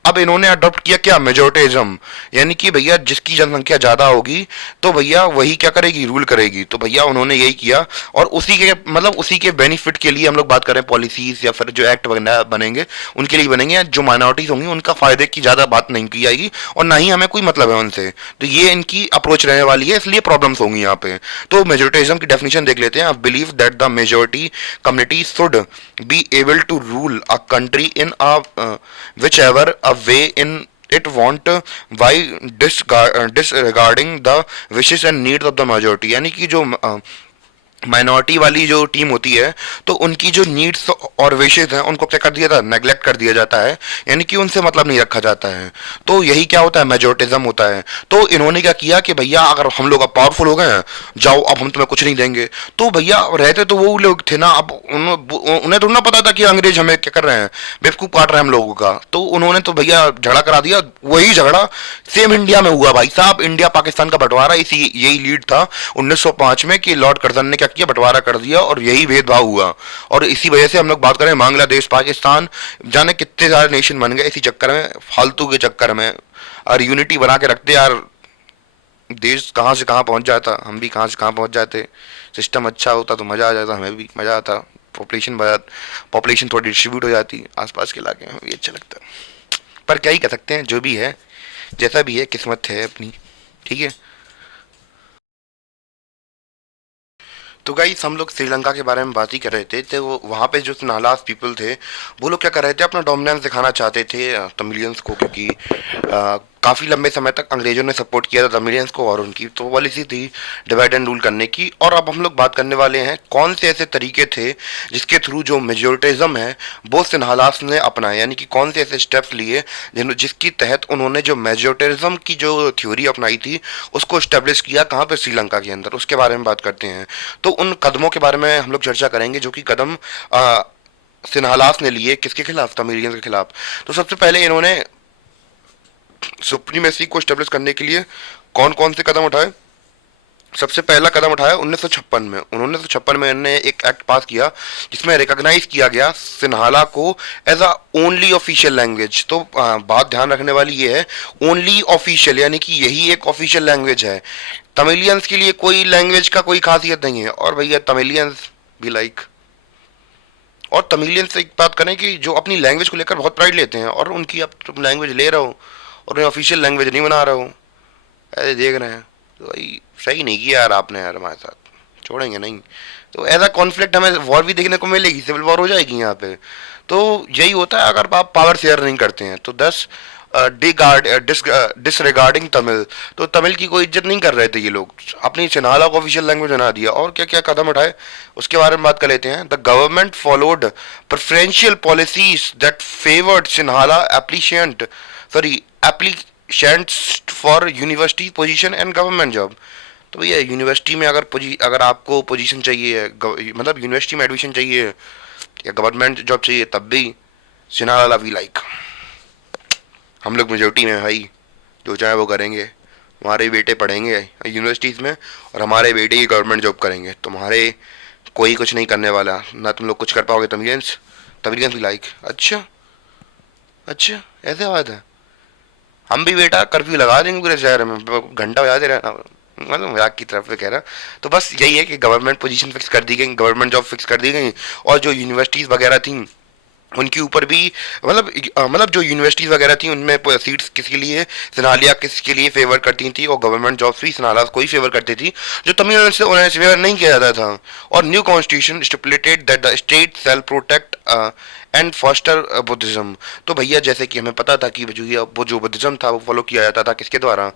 अब इन्होंने अडॉप्ट किया क्या, मेजोरिटिज्म। यानी कि भैया जिसकी जनसंख्या ज्यादा होगी तो भैया वही क्या करेगी, रूल करेगी। तो भैया उन्होंने यही किया और उसी के, मतलब उसी के बेनिफिट के लिए हम लोग बात करें पॉलिसीज या फिर जो एक्ट बनेंगे उनके लिए बनेंगे। जो माइनॉरिटीज होंगी उनका फायदे की ज्यादा बात नहीं की जाएगी और ना ही हमें कोई मतलब है उनसे। तो ये इनकी अप्रोच रहने वाली है, इसलिए प्रॉब्लम्स होंगी यहाँ पे। तो मेजोरिटिज्म की डेफिनेशन देख लेते हैं। I believe that the majority community should be able to rule a country in a whichever a way in it want by disregarding the wishes and needs of the majority। यानी कि जो minority वाली जो team होती है तो उनकी जो नीड्स और विशेज हैं उनको क्या कर दिया था, नेग्लेक्ट कर दिया जाता है, यानी कि उनसे मतलब नहीं रखा जाता है। तो यही क्या होता है, मेजोरिटिज्म होता है। तो इन्होंने क्या किया कि भैया अगर हम लोग अब पावरफुल हो गए हैं, जाओ अब हम तुम्हें कुछ नहीं देंगे। तो भैया रहते तो वो लोग थे ना, अब उन्हें थोड़ा ना पता था कि अंग्रेज हमें क्या कर रहे हैं, बेवकूफ काट रहे हैं हम लोगों का। तो उन्होंने तो भैया झगड़ा करा दिया। वही झगड़ा सेम इंडिया में हुआ भाई साहब, इंडिया पाकिस्तान का बंटवारा इसी यही लीड था 1905 में कि लॉर्ड कर्जन ने क्या किया, बंटवारा कर दिया और यही भेदभाव हुआ। और इसी वजह से हम लोग बात करें बांग्लादेश, पाकिस्तान, जाने कितने सारे नेशन बन गए इसी चक्कर में, फालतू के चक्कर में। और यूनिटी बना के रखते यार, देश कहाँ से कहाँ पहुंच जाता, हम भी कहाँ से कहाँ पहुंच जाते। सिस्टम अच्छा होता तो मज़ा आ जाता, हमें भी मज़ा आता। पॉपुलेशन थोड़ी डिस्ट्रीब्यूट हो जाती आसपास के इलाके में, हमें भी अच्छा लगता। पर क्या ही कर सकते हैं, जो भी है जैसा भी है, किस्मत है अपनी, ठीक है। तो गाइस हम लोग श्रीलंका के बारे में बात ही कर रहे थे। तो वहाँ पे जो नालास पीपल थे वो लोग क्या कर रहे थे, अपना डोमिनेंस दिखाना चाहते थे तमिलियंस को, क्योंकि काफ़ी लंबे समय तक अंग्रेजों ने सपोर्ट किया था तमिलियंस को और उनकी तो पॉलिसी थी डिवाइड एंड रूल करने की। और अब हम लोग बात करने वाले हैं कौन से ऐसे तरीके थे जिसके थ्रू जो मेजोरिटिज्म है वो सिन्हालास ने अपनाए, यानी कि कौन से ऐसे स्टेप्स लिए जिसकी तहत उन्होंने जो मेजोरिटिज्म की जो थ्योरी अपनाई थी उसको स्टेब्लिश किया, कहाँ पे, श्रीलंका के अंदर। उसके बारे में बात करते हैं। तो उन कदमों के बारे में हम लोग चर्चा करेंगे जो कि कदम सिन्हालास ने लिए, किसके खिलाफ, तमिलियंस के खिलाफ। तो सबसे पहले इन्होंने सुप्रीमेसी को स्टेब्लिश करने के लिए कौन कौन से कदम उठाए। सबसे पहला कदम उठाया 1956 में। 1956 में इन्होंने एक एक्ट पास किया जिसमें रिकॉग्नाइज किया गया सिन्हाला को as a only official language. तो बात ध्यान रखने वाली ये है, ओनली ऑफिशियल, यानी कि यही एक ऑफिशियल लैंग्वेज है। तमिलियंस के लिए कोई लैंग्वेज का कोई खासियत नहीं है। और भैया तमिलियंस भी लाइक, और तमिलियंस से एक बात करें कि जो अपनी लैंग्वेज को लेकर बहुत प्राइड लेते हैं, और उनकी अब तुम लैंग्वेज ले रहे हो और उन्हें ऑफिशियल लैंग्वेज नहीं बना रहे हो, ऐसे देख रहे हैं। तो भाई सही नहीं किया यार आपने यार हमारे साथ, छोड़ेंगे नहीं। तो ऐसा कॉन्फ्लिक्ट हमें वॉर भी देखने को मिलेगी, सिविल वॉर हो जाएगी यहाँ पे। तो यही होता है अगर आप पावर शेयर नहीं करते हैं। तो 10 डिसरिगार्डिंग तमिल, तो तमिल की कोई इज्जत नहीं कर रहे थे ये लोग, अपनी सिन्हाला को ऑफिशियल लैंग्वेज बना दिया। और क्या क्या कदम उठाए उसके बारे में बात कर लेते हैं। The government followed preferential policies that favoured Sinhala applicant, sorry applicants for university position and government job. तो भैया यूनिवर्सिटी में अगर आपको पोजीशन चाहिए, मतलब यूनिवर्सिटी में एडमिशन चाहिए या गवर्नमेंट जॉब चाहिए, तब भी सिन्हाला वी लाइक, हम लोग मेजोरिटी में भाई, जो चाहे वो करेंगे। हमारे बेटे पढ़ेंगे यूनिवर्सिटीज़ में और हमारे बेटे ही गवर्नमेंट जॉब करेंगे, तुम्हारे कोई कुछ नहीं करने वाला, ना तुम लोग कुछ कर पाओगे। तमिलियंस तमिलियंस भी लाइक, अच्छा अच्छा ऐसे बात है, हम भी बेटा कर्फ्यू लगा देंगे पूरे शहर में, घंटा बजाते रहना, मतलब मजाक की तरफ से कह रहा। तो बस यही है कि गवर्नमेंट पोजीशन फिक्स कर दी गई, गवर्नमेंट जॉब फिक्स कर दी गई। और जो यूनिवर्सिटीज़ वगैरह थी उनके ऊपर भी, मतलब जो यूनिवर्सिटीज़ वगैरह थी उनमें सीट्स किसके लिए, सिन्हालिया किसके लिए फेवर करती थी, और गवर्नमेंट जॉब्स भी सिन्हाला को ही फेवर करती थी, जो तमिलनाडु से उन्हें फेवर नहीं किया जाता था। और new constitution stipulated that the state shall protect and foster Buddhism. तो भैया जैसे कि हमें पता था कि वो जो बुद्धिज्म था वो फॉलो किया जाता था किसके द्वारा,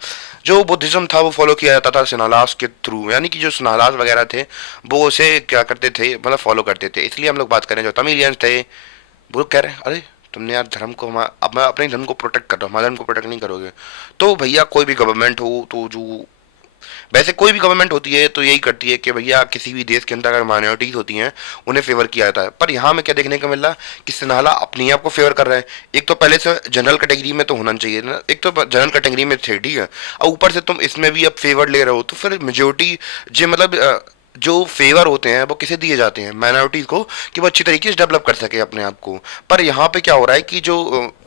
जो बुद्धिज्म था वो फॉलो किया जाता था सिन्हालास के थ्रू, यानी कि जो सिन्हालास वगैरह थे वो उसे क्या करते थे, मतलब फॉलो करते थे। इसलिए हम लोग बात करें जो तमिलियंस थे, वो कह रहे हैं अरे तुमने यार धर्म को, अब मैं अपने धर्म को प्रोटेक्ट कर रहा हूँ, हमारे धर्म को प्रोटेक्ट नहीं करोगे। तो भैया कोई भी गवर्नमेंट हो, तो जो वैसे कोई भी गवर्नमेंट होती है तो यही करती है कि भैया किसी भी देश के अंदर अगर माइनॉरिटीज होती हैं उन्हें फेवर किया जाता है। पर यहाँ में क्या देखने को मिल रहा कि सिन्हाला अपने आप को फेवर कर रहे हैं। एक तो पहले से जनरल कैटेगरी में तो होना चाहिए ना, एक तो जनरल कैटेगरी में थे, ठीक है, और ऊपर से तुम इसमें भी अब फेवर ले रहे हो, तो फिर मेजोरिटी जो मतलब जो फेवर होते हैं वो किसे दिए जाते हैं, माइनॉरिटीज को, कि वो अच्छी तरीके से डेवलप कर सके अपने आप को। पर यहाँ पे क्या हो रहा है कि जो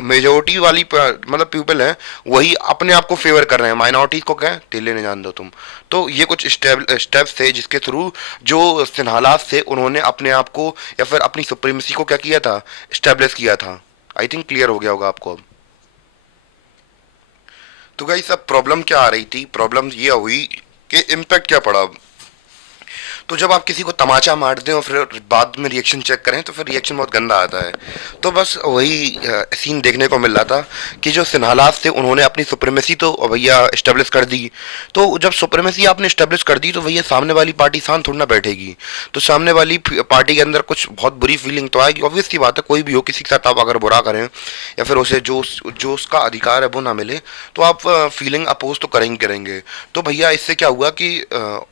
मेजोरिटी वाली मतलब पीपल है वही अपने आप को फेवर कर रहे हैं, माइनॉरिटीज को क्या ढीले नहीं जान दो तुम। तो ये कुछ स्टेप्स थे जिसके थ्रू जो सिन्हालास थे उन्होंने अपने आप को या फिर अपनी सुप्रीमेसी को क्या किया था, स्टेब्लिश किया था। आई थिंक क्लियर हो गया होगा आपको अब। तो गाइस अब प्रॉब्लम क्या आ रही थी, प्रॉब्लम ये हुई कि इम्पैक्ट क्या पड़ा। तो जब आप किसी को तमाचा मार दें और फिर बाद में रिएक्शन चेक करें तो फिर रिएक्शन बहुत गंदा आता है। तो बस वही सीन देखने को मिल रहा था कि जो सिन्हालास थे उन्होंने अपनी सुप्रीमेसी तो भैया इस्टेब्लिश कर दी। तो जब सुप्रीमेसी आपने इस्टेब्लिश कर दी तो भैया सामने वाली पार्टी शांत थोड़ी ना बैठेगी। तो सामने वाली पार्टी के अंदर कुछ बहुत बुरी फीलिंग तो आएगी, ऑब्वियस सी बात है। कोई भी हो, किसी के साथ आप अगर बुरा करें या फिर उसे जो जो उसका अधिकार है वो ना मिले तो आप फीलिंग अपोज तो करेंगे करेंगे। तो भैया इससे क्या हुआ कि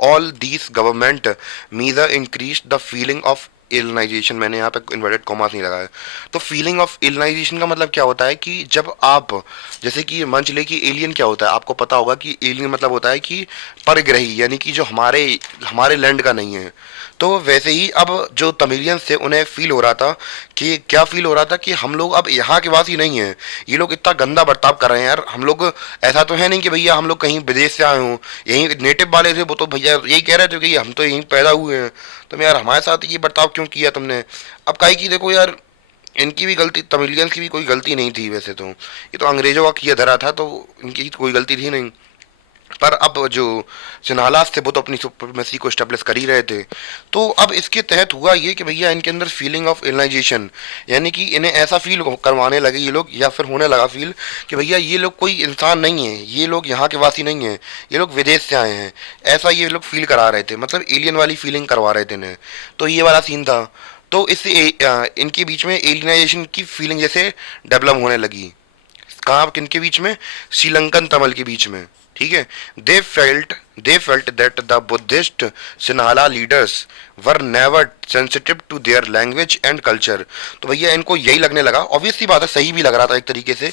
all these government measure increase the feeling of alienation. मैंने यहाँ पे इन्वर्टेड कॉमास नहीं लगाया। तो फीलिंग ऑफ एलियनाइजेशन का मतलब क्या होता है कि जब आप, जैसे कि मान चले कि एलियन क्या होता है, आपको पता होगा कि एलियन मतलब होता है कि परग्रही, यानी कि जो हमारे हमारे लैंड का नहीं है। तो वैसे ही अब जो तमिलियंस थे उन्हें फील हो रहा था कि क्या फील हो रहा था कि हम लोग अब यहाँ के वासी नहीं हैं, ये लोग इतना गंदा बर्ताव कर रहे हैं यार। हम लोग ऐसा तो है नहीं कि भैया हम लोग कहीं विदेश से आए हों, यहीं नेटिव वाले थे वो तो भैया यही कह रहे थे कि हम तो यहीं पैदा हुए हैं, तुम यार हमारे साथ ये बर्ताव क्यों किया तुमने। अब काहे की देखो यार, इनकी भी गलती, तमिलियंस की भी कोई गलती नहीं थी वैसे तो, ये तो अंग्रेजों का किया धरा था, तो इनकी कोई गलती थी नहीं। पर अब जो सिन्हालास थे वो तो अपनी सुप्रीमेसी को स्टेब्लिश कर ही रहे थे। तो अब इसके तहत हुआ ये कि भैया इनके अंदर फीलिंग ऑफ एलियनाइजेशन, यानी कि इन्हें ऐसा फील करवाने लगे ये लोग, या फिर होने लगा फील कि भैया ये लोग कोई इंसान नहीं है, ये लोग यहाँ के वासी नहीं है, ये लोग विदेश से आए हैं। ऐसा ये लोग फील करा रहे थे, मतलब एलियन वाली फीलिंग करवा रहे थे इन्हें। तो ये वाला सीन था। तो इससे इनके बीच में एलियनाइजेशन की फीलिंग जैसे डेवलप होने लगी। कहाँ किनके बीच में, श्रीलंकन तमिल के बीच में, ठीक है। They felt that the Buddhist Sinhala leaders were never sensitive to their language and culture. तो भैया इनको यही लगने लगा, ऑब्वियस सी बात है, सही भी लग रहा था एक तरीके से,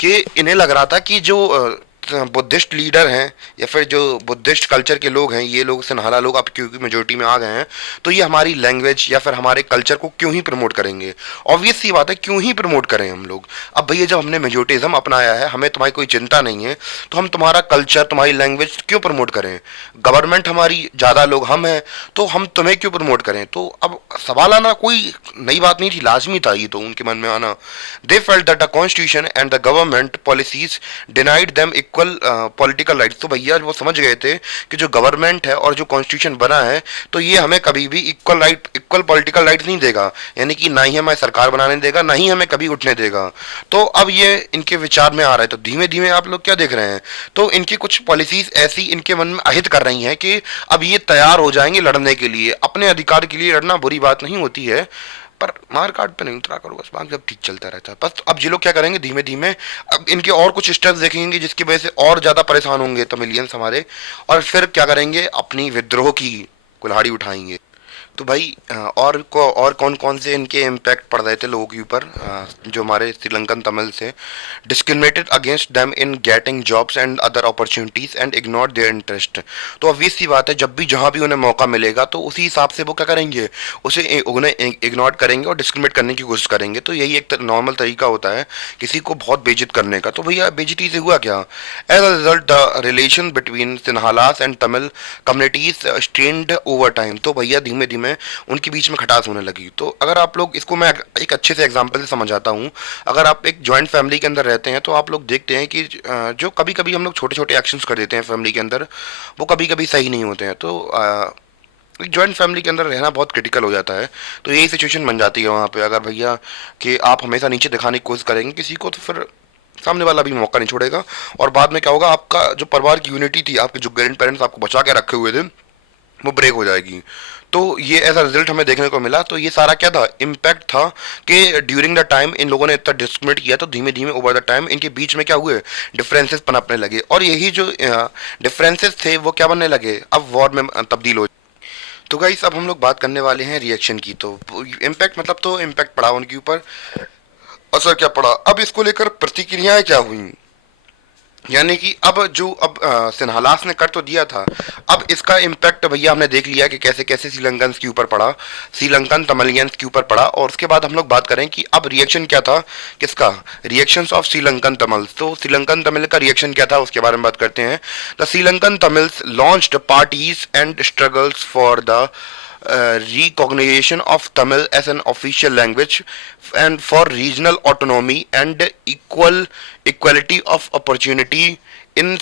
कि इन्हें लग रहा था कि जो बुद्धिस्ट लीडर हैं या फिर जो बुद्धिस्ट कल्चर के लोग हैं, ये लोग सिन्हाला लोग अब क्योंकि मेजोरिटी में आ गए हैं, तो ये हमारी लैंग्वेज या फिर हमारे कल्चर को क्यों ही प्रमोट करेंगे। ऑब्वियस सी बात है, क्यों ही प्रमोट करें हम लोग। अब भैया जब हमने मेजोरिटिज्म अपनाया है, हमें तुम्हारी कोई चिंता नहीं है, तो हम तुम्हारा कल्चर तुम्हारी लैंग्वेज क्यों प्रमोट करें। गवर्नमेंट हमारी, ज़्यादा लोग हम हैं, तो हम तुम्हें क्यों प्रमोट करें। तो अब सवाल आना कोई नई बात नहीं थी, लाजमी था ये तो उनके मन में आना। दे felt that the constitution and the government policies denied them equal political rights. तो भैया वो समझ गए थे कि जो गवर्नमेंट है और जो कॉन्स्टिट्यूशन बना है तो ये हमें कभी भी equal right, equal political rights नहीं देगा, यानी कि ना ही हमें सरकार बनाने देगा, ना ही हमें कभी उठने देगा। तो अब ये इनके विचार में आ रहा है। तो धीमे धीमे आप लोग क्या देख रहे हैं, तो इनकी कुछ पॉलिसीज ऐसी इनके मन में अहित कर रही हैं कि अब ये तैयार हो जाएंगे लड़ने के लिए, अपने अधिकार के लिए लड़ना बुरी बात नहीं होती है, पर मार काट पे नहीं उतरा करो, बस बाकी सब ठीक चलता रहता है। बस अब ये लोग क्या करेंगे, धीमे धीमे अब इनके और कुछ स्टेप्स देखेंगे जिसकी वजह से और ज़्यादा परेशान होंगे तमिलियंस हमारे, और फिर क्या करेंगे, अपनी विद्रोह की कुल्हाड़ी उठाएंगे। तो भाई और कौन कौन से इनके इम्पैक्ट पड़ रहे थे लोगों के ऊपर, जो हमारे श्रीलंकन तमिल से, discriminated against them in getting jobs and other opportunities and ignore their interest. तो ऑब्वियस सी बात है, जब भी जहाँ भी उन्हें मौका मिलेगा तो उसी हिसाब से वो क्या करेंगे, उन्हें इग्नोर करेंगे और डिस्क्रिमिनेट करने की कोशिश करेंगे। तो यही एक नॉर्मल तरीका होता है किसी को बहुत बेइज्जत करने का। तो भैया बेइज्जती से हुआ क्या, as a result the relation between Sinhalas and Tamil communities strained over time. तो भैया धीमे धीमे उनके बीच में खटास होने लगी। तो अगर आप लोग इसको, मैं एक अच्छे से एग्जांपल से समझाता हूँ। अगर आप एक जॉइंट फैमिली के अंदर रहते हैं तो आप लोग देखते हैं कि जो कभी कभी हम लोग छोटे छोटे एक्शंस कर देते हैं फैमिली के अंदर, वो कभी कभी सही नहीं होते हैं। तो एक जॉइंट फैमिली के अंदर रहना बहुत क्रिटिकल हो जाता है। तो यही सिचुएशन बन जाती है वहाँ पे, अगर भैया कि आप हमेशा नीचे दिखाने की कोशिश करेंगे किसी को, तो फिर सामने वाला भी मौका नहीं छोड़ेगा। और बाद में क्या होगा, आपका जो परिवार की यूनिटी थी, आपके जो ग्रैंड पेरेंट्स आपको बचा के रखे हुए थे, वो ब्रेक हो जाएगी। तो ये ऐसा रिजल्ट हमें देखने को मिला। तो ये सारा क्या था, इम्पैक्ट था कि ड्यूरिंग द टाइम इन लोगों ने इतना डिस्क्रिमिनेट किया, तो धीमे धीमे ओवर द टाइम इनके बीच में क्या हुए, डिफरेंसेस पनपने लगे, और यही जो डिफरेंसेस थे वो क्या बनने लगे, अब वॉर में तब्दील हो। तो गाइस अब हम लोग बात करने वाले हैं रिएक्शन की। तो इम्पैक्ट मतलब, तो इम्पैक्ट पड़ा उनके ऊपर, असर क्या पड़ा, अब इसको लेकर प्रतिक्रियाएं क्या हुई। यानी कि अब जो अब सिन्हालास ने कर तो दिया था, अब इसका इम्पैक्ट भैया हमने देख लिया कि कैसे कैसे श्रीलंकन के ऊपर पड़ा, श्रीलंकन तमिलियंस के ऊपर पड़ा। और उसके बाद हम लोग बात करें कि अब रिएक्शन क्या था, किसका, रिएक्शंस ऑफ श्रीलंकन तमिल्स। तो श्रीलंकन तमिल का रिएक्शन क्या था उसके बारे में बात करते हैं। The Sri Lankan Tamils launched parties and struggles for the recognition of Tamil as an official language and for regional autonomy and equality of opportunity in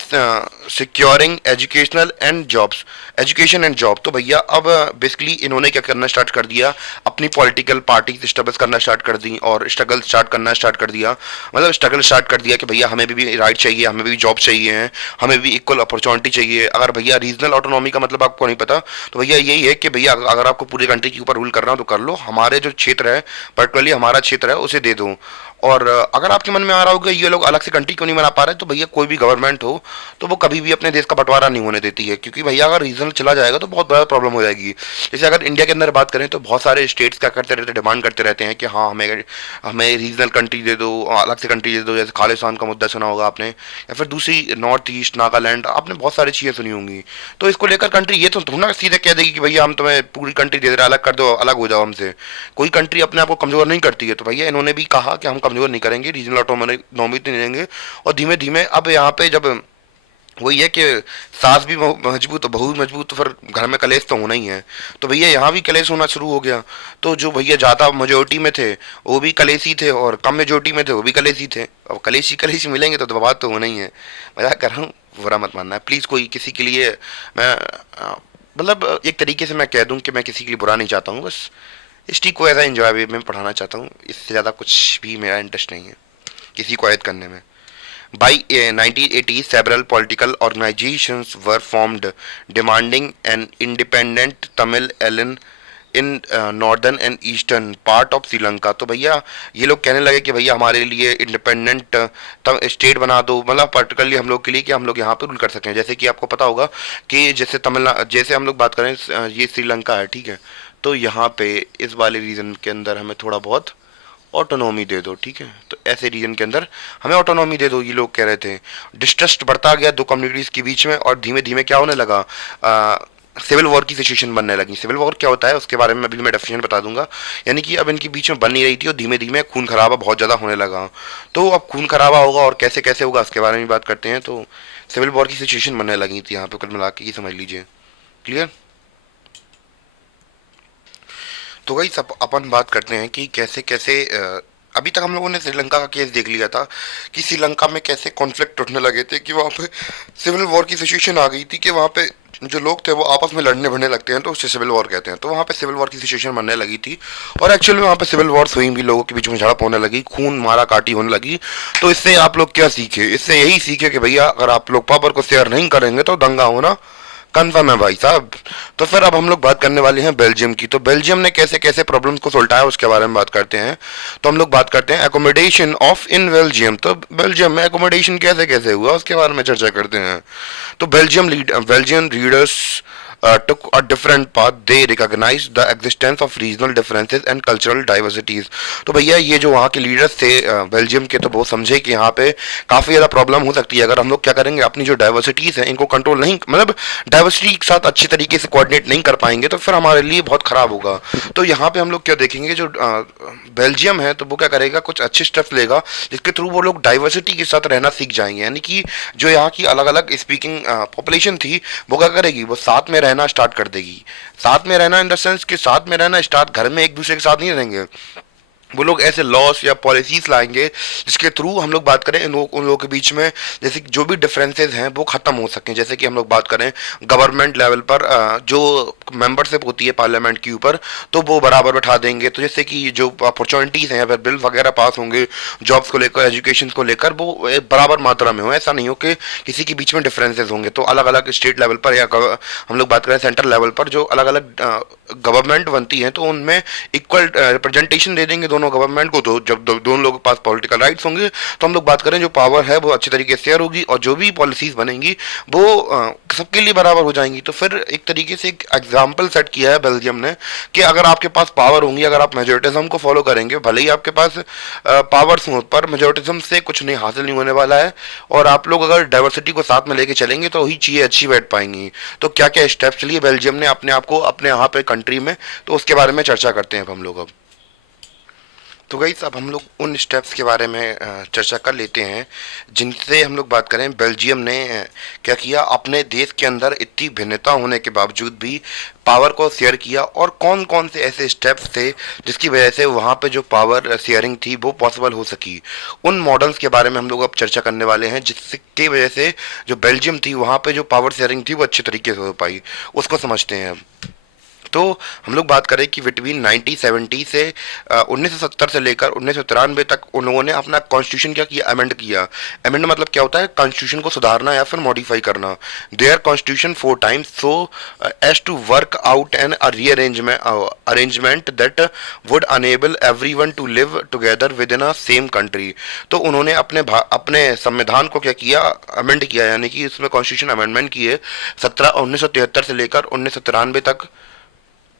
securing educational and jobs, education and job. तो भैया अब basically इन्होंने क्या करना start कर दिया, अपनी political party establish करना स्टार्ट कर दी और स्ट्रगल स्टार्ट करना स्टार्ट कर दिया। मतलब स्ट्रगल स्टार्ट कर दिया कि भैया हमें भी राइट चाहिए, हमें भी जॉब चाहिए हैं, हमें भी इक्वल अपॉर्चुनिटी चाहिए। अगर भैया रीजनल ऑटोनॉमी का मतलब आपको नहीं पता, तो भैया यही है कि भैया अगर आपको पूरी कंट्री के ऊपर रूल करना हो तो कर लो, हमारे जो क्षेत्र है, पर्टिकुलरली हमारा क्षेत्र है, उसे दे दो। और अगर आपके मन में आ रहा होगा ये लोग अलग से कंट्री क्यों नहीं बना पा रहे, तो भैया कोई भी गवर्नमेंट हो तो वो कभी भी अपने देश का बंटवारा नहीं होने देती है, क्योंकि भैया अगर रीजनल चला जाएगा तो बहुत बड़ा प्रॉब्लम हो जाएगी। जैसे अगर इंडिया के अंदर बात करें तो बहुत सारे स्टेट्स क्या करते रहते, डिमांड करते रहते हैं कि हाँ हमें हमें रीजनल कंट्री दे दो, अलग से कंट्री दे दो। जैसे खालिस्तान का मुद्दा सुना होगा आपने, या फिर दूसरी नॉर्थ ईस्ट नागालैंड, आपने बहुत सारी चीज़ें सुनी होंगी। तो इसको लेकर कंट्री ये तो थोड़ा सीधे कह देगी कि भैया हम तुम्हें पूरी कंट्री दे दे रहे, अलग कर दो, अलग हो जाओ हमसे। कोई कंट्री अपने आप को कमजोर नहीं करती है। तो भैया इन्होंने भी कहा कि हम कमजोर नहीं करेंगे, रीजनल ऑटोनॉमी नहीं देंगे। और धीमे धीमे अब यहाँ पे जब वही है कि सास भी मजबूत, बहू भी मजबूत, तो फिर घर में कलेश तो होना ही है। तो भैया यहाँ भी कलेश होना शुरू हो गया। तो जो भैया ज़्यादा मेजोरिटी में थे वो भी कलेशी थे, और कम मेजोरिटी में थे वो भी कलेशी थे। अब कलेशी कलेशी मिलेंगे तो बात तो होना ही है। मजाक कर रहा हूँ, बुरा मत मानना है प्लीज़। कोई किसी के लिए मैं मतलब एक तरीके से मैं कह दूँ कि मैं किसी के लिए बुरा नहीं चाहता हूँ, बस हिस्ट्री को ऐसा इंजॉय वे में पढ़ाना चाहता हूँ। इससे ज़्यादा कुछ भी मेरा इंटरेस्ट नहीं है किसी को ऐड करने में। By 1980, several political organizations were formed demanding an independent Tamil alien in northern and eastern part of Sri Lanka. तो भैया ये लोग कहने लगे कि भैया हमारे लिए इंडिपेंडेंट स्टेट बना दो, मतलब पर्टिकुलरली हम लोग के लिए कि हम लोग यहाँ पे रूल कर सकें। जैसे कि आपको पता होगा कि जैसे तमिलनाडु, जैसे हम लोग बात करें ये श्रीलंका है, ठीक है, तो यहाँ पे इस वाले रीजन के अंदर हमें थोड़ा बहुत ऑटोनॉमी दे दो, ठीक है। तो ऐसे रीजन के अंदर हमें ऑटोनॉमी दे दो, ये लोग कह रहे थे। डिस्ट्रस्ट बढ़ता गया दो कम्युनिटीज़ के बीच में, और धीमे धीमे क्या होने लगा, सिविल वॉर की सिचुएशन बनने लगी। सिविल वॉर क्या होता है उसके बारे में अभी मैं डेफिनेशन बता दूंगा। यानी कि अब इनके बीच में बन नहीं रही थी और धीमे धीमे खून खराबा बहुत ज़्यादा होने लगा। तो अब खून खराबा होगा और कैसे कैसे होगा उसके बारे में बात करते हैं। तो सिविल वॉर की सिचुएशन बनने लगी थी यहाँ पे, कुल मिला के ये समझ लीजिए। क्लियर। तो वही सब अपन बात करते हैं कि कैसे कैसे अभी तक हम लोगों ने श्रीलंका का केस देख लिया था कि श्रीलंका में कैसे कॉन्फ्लिक्ट उठने लगे थे, कि वहाँ पे सिविल वॉर की सिचुएशन आ गई थी, कि वहाँ पे जो लोग थे वो आपस में लड़ने भिड़ने लगते हैं, तो उससे सिविल वॉर कहते हैं। तो वहाँ पे सिविल वॉर की सिचुएशन बनने लगी थी, और एक्चुअली वहाँ पे सिविल वॉर्स हुई भी, लोगों के बीच में झड़प होने लगी, खून मारा काटी होने लगी। तो इससे आप लोग क्या सीखे, इससे यही सीखे कि भैया अगर आप लोग पावर को शेयर नहीं करेंगे तो दंगा होना कन्फर्म है भाई साहब। तो फिर अब हम लोग बात करने वाले हैं बेल्जियम की। तो बेल्जियम ने कैसे कैसे प्रॉब्लम्स को सुलझाया उसके बारे में बात करते हैं। तो हम लोग बात करते हैं एकोमोडेशन ऑफ इन बेल्जियम। तो बेल्जियम में एकोमोडेशन कैसे कैसे हुआ उसके बारे में चर्चा करते हैं। तो Belgian readers took a different path. They recognized the existence of regional differences and cultural diversities. तो भैया ये जो वहाँ के लीडर्स थे बेल्जियम के, तो वो समझे कि यहाँ पे काफ़ी ज़्यादा प्रॉब्लम हो सकती है अगर हम लोग क्या करेंगे, अपनी जो डाइवर्सिटीज़ हैं इनको कंट्रोल नहीं, मतलब डाइवर्सिटी के साथ अच्छी तरीके से कोऑर्डिनेट नहीं कर पाएंगे तो फिर हमारे लिए बहुत ख़राब होगा। तो यहाँ पे हम लोग क्या देखेंगे, जो बेल्जियम है तो वो क्या करेगा, कुछ अच्छे स्टेप्स लेगा जिसके थ्रू वो लोग डाइवर्सिटी के साथ रहना सीख जाएंगे। यानी कि जो यहाँ की अलग अलग स्पीकिंग पॉपुलेशन थी वो क्या करेगी, वो साथ में रहना स्टार्ट कर देगी। साथ में रहना इन द सेंस कि साथ में रहना स्टार्ट, घर में एक दूसरे के साथ नहीं रहेंगे, वो लोग ऐसे लॉस या पॉलिसीज लाएंगे जिसके थ्रू हम लोग बात करें उन लोगों के बीच में जैसे कि जो भी डिफरेंसेस हैं वो खत्म हो सकें। जैसे कि हम लोग बात करें गवर्नमेंट लेवल पर जो मेंबरशिप होती है पार्लियामेंट के ऊपर, तो वो बराबर बैठा देंगे, तो जैसे कि जो अपॉर्चुनिटीज़ हैं या फिर बिल वगैरह पास होंगे जॉब्स को लेकर, एजुकेशन को लेकर, वो बराबर मात्रा में हो। ऐसा नहीं हो कि किसी के बीच में डिफरेंसेस होंगे। तो अलग अलग स्टेट लेवल पर या हम लोग बात करें सेंट्रल लेवल पर जो अलग अलग गवर्नमेंट बनती है तो उनमें इक्वल रिप्रेजेंटेशन दे देंगे दोनों गवर्नमेंट को। तो जब दोनों लोगों के पास पॉलिटिकल राइट्स होंगे तो हम लोग बात करें जो पावर है वो अच्छी तरीके से शेयर होगी और जो भी पॉलिसीज बनेंगी वो सबके लिए बराबर हो जाएंगी। तो फिर एक तरीके से एक एग्जाम्पल सेट किया है बेल्जियम ने कि अगर आपके पास पावर होंगी, अगर आप मेजोरिटिज्म को फॉलो करेंगे, भले ही आपके पास पावर्स हों, पर मेजोरिटिज्म से कुछ नहीं हासिल नहीं होने वाला है। और आप लोग अगर डाइवर्सिटी को साथ में लेके चलेंगे तो वही चीज़ें अच्छी बैठ पाएंगी। तो क्या क्या स्टेप्स लिए बेल्जियम ने अपने आप को अपने यहाँ पे कंट्री में, तो उसके बारे में चर्चा करते हैं अब हम लोग। अब तो गाइस अब हम लोग उन स्टेप्स के बारे में चर्चा कर लेते हैं जिनसे हम लोग बात करें बेल्जियम ने क्या किया अपने देश के अंदर इतनी भिन्नता होने के बावजूद भी पावर को शेयर किया, और कौन कौन से ऐसे स्टेप्स थे जिसकी वजह से वहाँ पे जो पावर शेयरिंग थी वो पॉसिबल हो सकी। उन मॉडल्स के बारे में हम लोग अब चर्चा करने वाले हैं जिसकी वजह से जो बेल्जियम थी वहाँ पे जो पावर शेयरिंग थी वो अच्छे तरीके से हो पाई, उसको समझते हैं अब। तो हम लोग बात करें कि बिटवीन 1970 से 1970 से लेकर 1993 तक उन्होंने अपना कॉन्स्टिट्यूशन क्या किया, अमेंड किया। अमेंड मतलब क्या होता है, कॉन्स्टिट्यूशन को सुधारना या फिर मॉडिफाई करना। Their constitution 4 times so as to work out an arrangement that would enable everyone to live together within a same country. तो उन्होंने अपने संविधान को क्या किया, अमेंड किया, यानी कि इसमें कॉन्स्टिट्यूशन अमेंडमेंट किए 1973 से लेकर 1993 तक,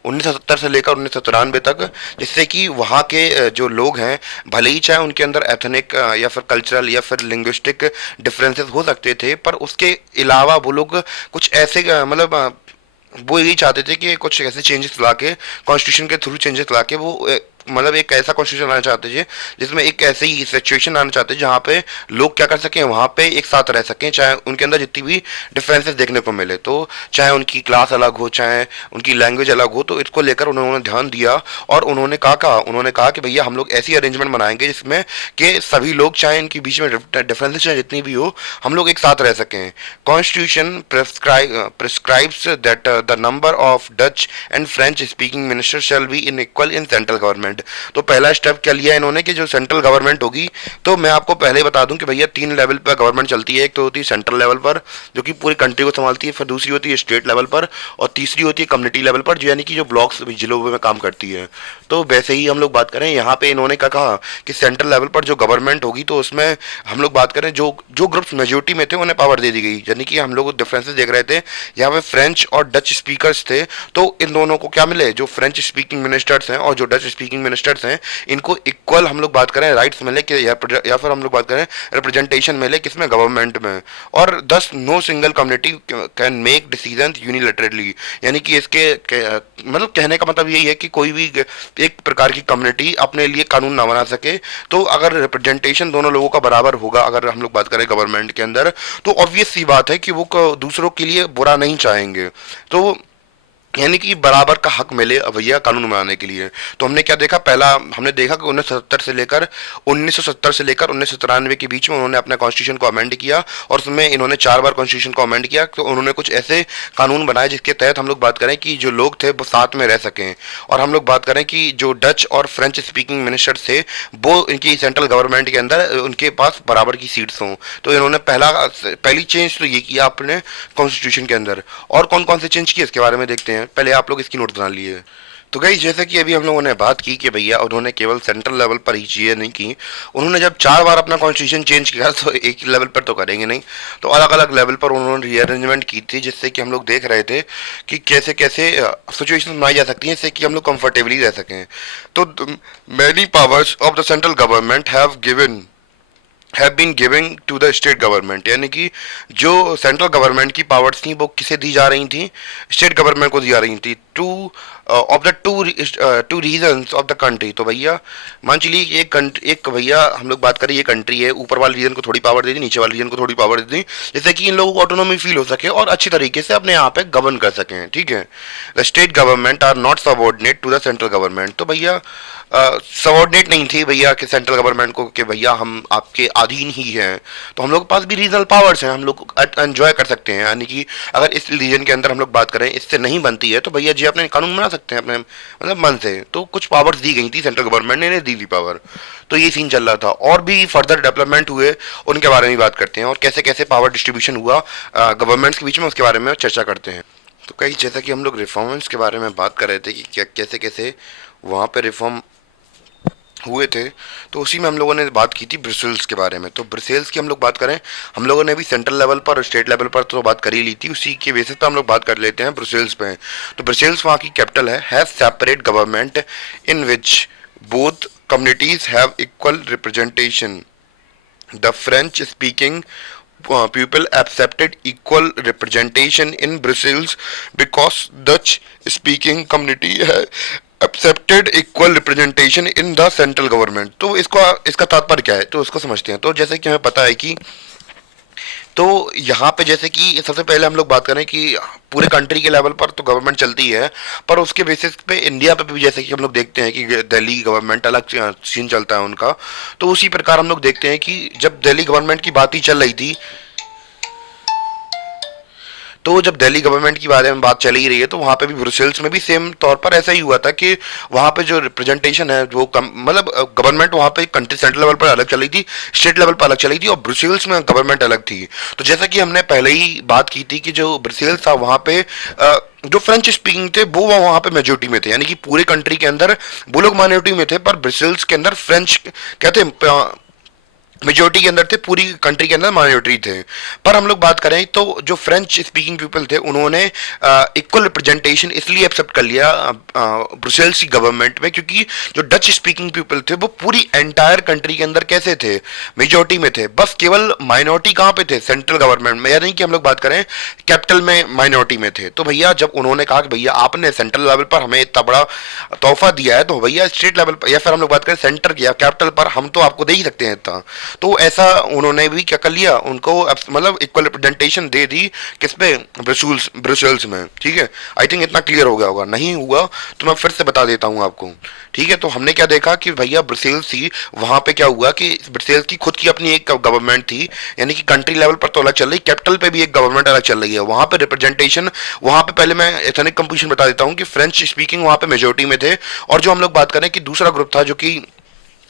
1970 से लेकर 1993 तक, जिससे कि वहाँ के जो लोग हैं भले ही चाहे उनके अंदर एथनिक या फिर कल्चरल या फिर लिंग्विस्टिक डिफरेंसेस हो सकते थे, पर उसके अलावा वो लोग कुछ ऐसे मतलब वो यही चाहते थे कि कुछ ऐसे चेंजेस ला के, कॉन्स्टिट्यूशन के थ्रू चेंजेस ला के वो मतलब एक ऐसा कॉन्स्टिट्यूशन लाना चाहते थे जिसमें एक ऐसी ही सिचुएशन लाना चाहते थे जहाँ पे लोग क्या कर सकें, वहाँ पे एक साथ रह सकें, चाहे उनके अंदर जितनी भी डिफरेंसेस देखने को मिले, तो चाहे उनकी क्लास अलग हो, चाहे उनकी लैंग्वेज अलग हो। तो इसको लेकर उन्होंने ध्यान दिया और उन्होंने कहा कि भैया हम लोग ऐसी अरेंजमेंट बनाएंगे जिसमें कि सभी लोग, चाहे इनके बीच में डिफरेंसेस चाहे जितनी भी हो, हम लोग एक साथ रह सकें। Constitution prescribes that the number of Dutch and French speaking minister shall be in equal in central government. तो पहला स्टेप क्या लिया इन्होंने कि जो सेंट्रल गवर्नमेंट होगी, तो मैं आपको पहले ही बता दूं कि भैया 3 लेवल पर गवर्नमेंट चलती है। एक तो होती है सेंट्रल लेवल पर जो कि पूरी कंट्री को संभालती है, फिर दूसरी होती है स्टेट लेवल पर, और तीसरी होती है कम्युनिटी लेवल पर, जो यानी कि जो ब्लॉक्स जिलों में काम करती है। तो वैसे ही हम लोग बात करें यहाँ पे इन्होंने क्या कहा कि सेंट्रल लेवल पर जो गवर्नमेंट होगी तो उसमें हम लोग बात करें जो जो ग्रुप्स मेजोरिटी में थे उन्हें पावर दे दी गई। यानी कि हम लोग डिफरेंसेस देख रहे थे, यहाँ पे फ्रेंच और डच स्पीकर्स थे, तो इन दोनों को क्या मिले, जो फ्रेंच स्पीकिंग मिनिस्टर्स हैं और जो डच स्पीकिंग मिनिस्टर्स हैं, इनको इक्वल हम लोग बात करें राइट्स मिले कि या फिर हम लोग बात करें रिप्रेजेंटेशन मिले किसमें, गवर्नमेंट में। और thus no single community can make decision unilaterally, यानी कि इसके मतलब कहने का मतलब यही है कि कोई भी एक प्रकार की कम्युनिटी अपने लिए कानून ना बना सके। तो अगर रिप्रेजेंटेशन दोनों लोगों का बराबर होगा, अगर हम लोग बात करें गवर्नमेंट के अंदर, तो ऑब्वियस सी बात है कि वो दूसरों के लिए बुरा नहीं चाहेंगे। तो यानी कि बराबर का हक मिले भैया कानून बनाने के लिए। तो हमने क्या देखा, पहला हमने देखा कि 1970 से लेकर 1993 के बीच में उन्होंने अपना कॉन्स्टिट्यूशन को अमेंड किया, और उसमें इन्होंने 4 बार कॉन्स्टिट्यूशन को अमेंड किया। तो उन्होंने कुछ ऐसे कानून बनाए जिसके तहत हम लोग बात करें कि जो लोग थे वो साथ में रह सकें। और हम लोग बात करें कि जो डच और फ्रेंच स्पीकिंग मिनिस्टर थे वो इनकी सेंट्रल गवर्नमेंट के अंदर उनके पास बराबर की सीट्स हों। तो इन्होंने पहली चेंज तो ये किया अपने कॉन्स्टिट्यूशन के अंदर। और कौन कौन से चेंज किए इसके बारे में देखते हैं, पहले आप लोग इसकी नोट बना लिए। तो गई जैसे कि अभी हम लोगों ने बात की कि भैया उन्होंने केवल सेंट्रल लेवल पर ही चीज़ें नहीं की, उन्होंने जब 4 बार अपना कॉन्स्टिट्यूशन चेंज किया तो एक ही लेवल पर तो करेंगे नहीं, तो अलग अलग लेवल पर उन्होंने रीअरेंजमेंट की थी, जिससे कि हम लोग देख रहे थे कि कैसे कैसे सिचुएशन बनाई जा सकती हैं जिससे कि हम लोग कंफर्टेबली रह सकें। तो many powers of the central government have been giving to the state government, यानी कि जो सेंट्रल गवर्नमेंट की पावर्स थी वो किसे दी जा रही थी, स्टेट गवर्नमेंट को दी जा रही थी, two of the two reasons of the country. तो भैया मान चलिए एक भैया हम लोग बात करें, ये कंट्री है, ऊपर वाले रीजन को थोड़ी पावर दे दी, नीचे वाले रीजन को थोड़ी पावर दे दी, जिससे कि इन लोगों को ऑटोनॉमी फील हो सके और अच्छी तरीके से अपने यहाँ पे गवर्न कर सकें, ठीक है। The state government are not subordinate to the central government. तो भैया सबॉर्डिनेट नहीं थी भैया कि सेंट्रल गवर्नमेंट को कि भैया हम आपके अधीन ही हैं, तो हम लोग के पास भी रीजनल पावर्स हैं, हम लोग एंजॉय कर सकते हैं। यानी कि अगर इस रीजन के अंदर हम लोग बात करें इससे नहीं बनती है तो भैया जी अपने कानून बना सकते हैं अपने मतलब मन से। तो कुछ पावर्स दी गई थी, सेंट्रल गवर्नमेंट ने दी थी पावर। तो ये सीन चल रहा था, और भी फर्दर डेवलपमेंट हुए उनके बारे में बात करते हैं, और कैसे कैसे पावर डिस्ट्रीब्यूशन हुआ गवर्नमेंट्स के बीच में, उसके बारे में चर्चा करते हैं। तो कई जैसा कि हम लोग रिफॉर्म्स के बारे में बात कर रहे थे कि क्या कैसे कैसे वहाँ पे रिफॉर्म हुए थे, तो उसी में हम लोगों ने बात की थी ब्रुसेल्स के बारे में। तो ब्रुसेल्स की हम लोग बात करें, हम लोगों ने भी सेंट्रल लेवल पर और स्टेट लेवल पर तो बात कर ही ली थी, उसी के बेसिस पे हम लोग बात कर लेते हैं ब्रुसेल्स पे। तो ब्रुसेल्स वहाँ की कैपिटल है, have separate government in which both communities have equal representation. The French speaking people accepted equal representation in Brussels because Dutch speaking community है accepted equal representation in the central government। तो इसका तात्पर्य क्या है, तो उसको समझते हैं। तो जैसे कि हमें पता है कि तो यहाँ पे जैसे कि सबसे पहले हम लोग बात करें कि पूरे कंट्री के लेवल पर तो गवर्नमेंट चलती है, पर उसके बेसिस पे इंडिया पे भी जैसे कि हम लोग देखते हैं कि दिल्ली गवर्नमेंट अलग सीन चलता है उनका। तो उसी प्रकार हम लोग देखते हैं कि जब दिल्ली गवर्नमेंट की बात ही चल रही थी, तो जब दिल्ली गवर्नमेंट की बारे में बात चल ही रही है, तो वहाँ पे भी ब्रुसेल्स में भी सेम तौर पर ऐसा ही हुआ था कि वहाँ पे जो रिप्रेजेंटेशन है वो मतलब गवर्नमेंट वहाँ पे कंट्री सेंट्रल लेवल पर अलग चली थी, स्टेट लेवल पर अलग चली थी, और ब्रुसेल्स में गवर्नमेंट अलग थी। तो जैसा कि हमने पहले ही बात की थी कि जो ब्रुसेल्स था वहाँ पे जो फ्रेंच स्पीकिंग थे वो वहाँ पे मेजोरिटी में थे, यानी कि पूरे कंट्री के अंदर वो लोग माइनॉरिटी में थे, पर ब्रुसेल्स के अंदर फ्रेंच कहते मेजोरिटी के अंदर थे, पूरी कंट्री के अंदर माइनॉरिटी थे। पर हम लोग बात करें तो जो फ्रेंच स्पीकिंग पीपल थे उन्होंने इक्वल रिप्रेजेंटेशन इसलिए एक्सेप्ट कर लिया ब्रुसेल्स की गवर्नमेंट में, क्योंकि जो डच स्पीकिंग पीपल थे वो पूरी एंटायर कंट्री के अंदर कैसे थे, मेजोरिटी में थे, बस केवल माइनॉरिटी कहाँ पे थे, सेंट्रल गवर्नमेंट में। यानी कि हम लोग बात करें कैपिटल में माइनॉरिटी में थे। तो भैया जब उन्होंने कहा कि भैया आपने सेंट्रल लेवल पर हमें इतना बड़ा तोहफा दिया है, तो भैया स्टेट लेवल पर या फिर हम लोग बात करें सेंटर या कैपिटल पर हम तो आपको दे ही सकते हैं इतना। तो ऐसा उन्होंने भी क्या कर लिया, उनको मतलब इक्वल रिप्रेजेंटेशन दे दी किस पे, ब्रुसेल्स में, ठीक है। आई थिंक इतना क्लियर हो गया होगा, नहीं हुआ तो मैं फिर से बता देता हूँ आपको, ठीक है। तो हमने क्या देखा कि भैया ब्रुसेल्स थी, वहां पे क्या हुआ कि ब्रुसेल्स की खुद की अपनी एक गवर्नमेंट थी, यानी कि कंट्री लेवल पर तो अलग चल रही, कैपिटल पे भी एक गवर्नमेंट अलग चल रही है। वहां पे रिप्रेजेंटेशन, वहां पे पहले मैं एथनिक कंपोजिशन बता देता हूँ कि फ्रेंच स्पीकिंग वहां पे मेजोरिटी में थे, और जो हम लोग बात करें कि दूसरा ग्रुप था जो कि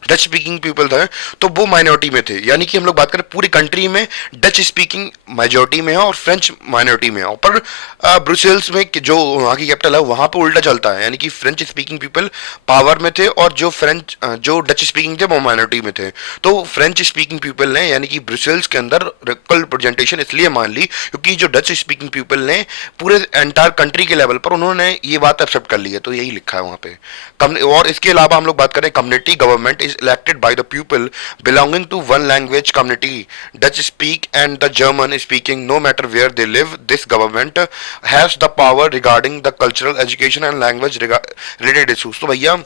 डच स्पीकिंग पीपल थे, तो वो माइनॉरिटी में थे। यानी कि हम लोग बात करें पूरी कंट्री में डच स्पीकिंग मेजोरिटी में है और फ्रेंच माइनॉरिटी में है, पर ब्रुसेल्स में जो वहाँ की कैपिटल है वहाँ पे उल्टा चलता है, यानी कि फ्रेंच स्पीकिंग पीपल पावर में थे और जो डच स्पीकिंग थे वो माइनॉरिटी में थे। तो फ्रेंच स्पीकिंग पीपल ने यानी कि ब्रुसेल्स के अंदर इक्वल रिप्रेजेंटेशन इसलिए मान ली क्योंकि जो डच स्पीकिंग पीपल ने पूरे एंटायर कंट्री के लेवल पर उन्होंने ये बात एक्सेप्ट कर ली है। तो यही लिखा है वहाँ पे। और इसके अलावा हम लोग बात करें community government is elected by the people belonging to one language community. Dutch speak and the German speaking, no matter where they live. This government has the power regarding the cultural education and language related issues. तो भैया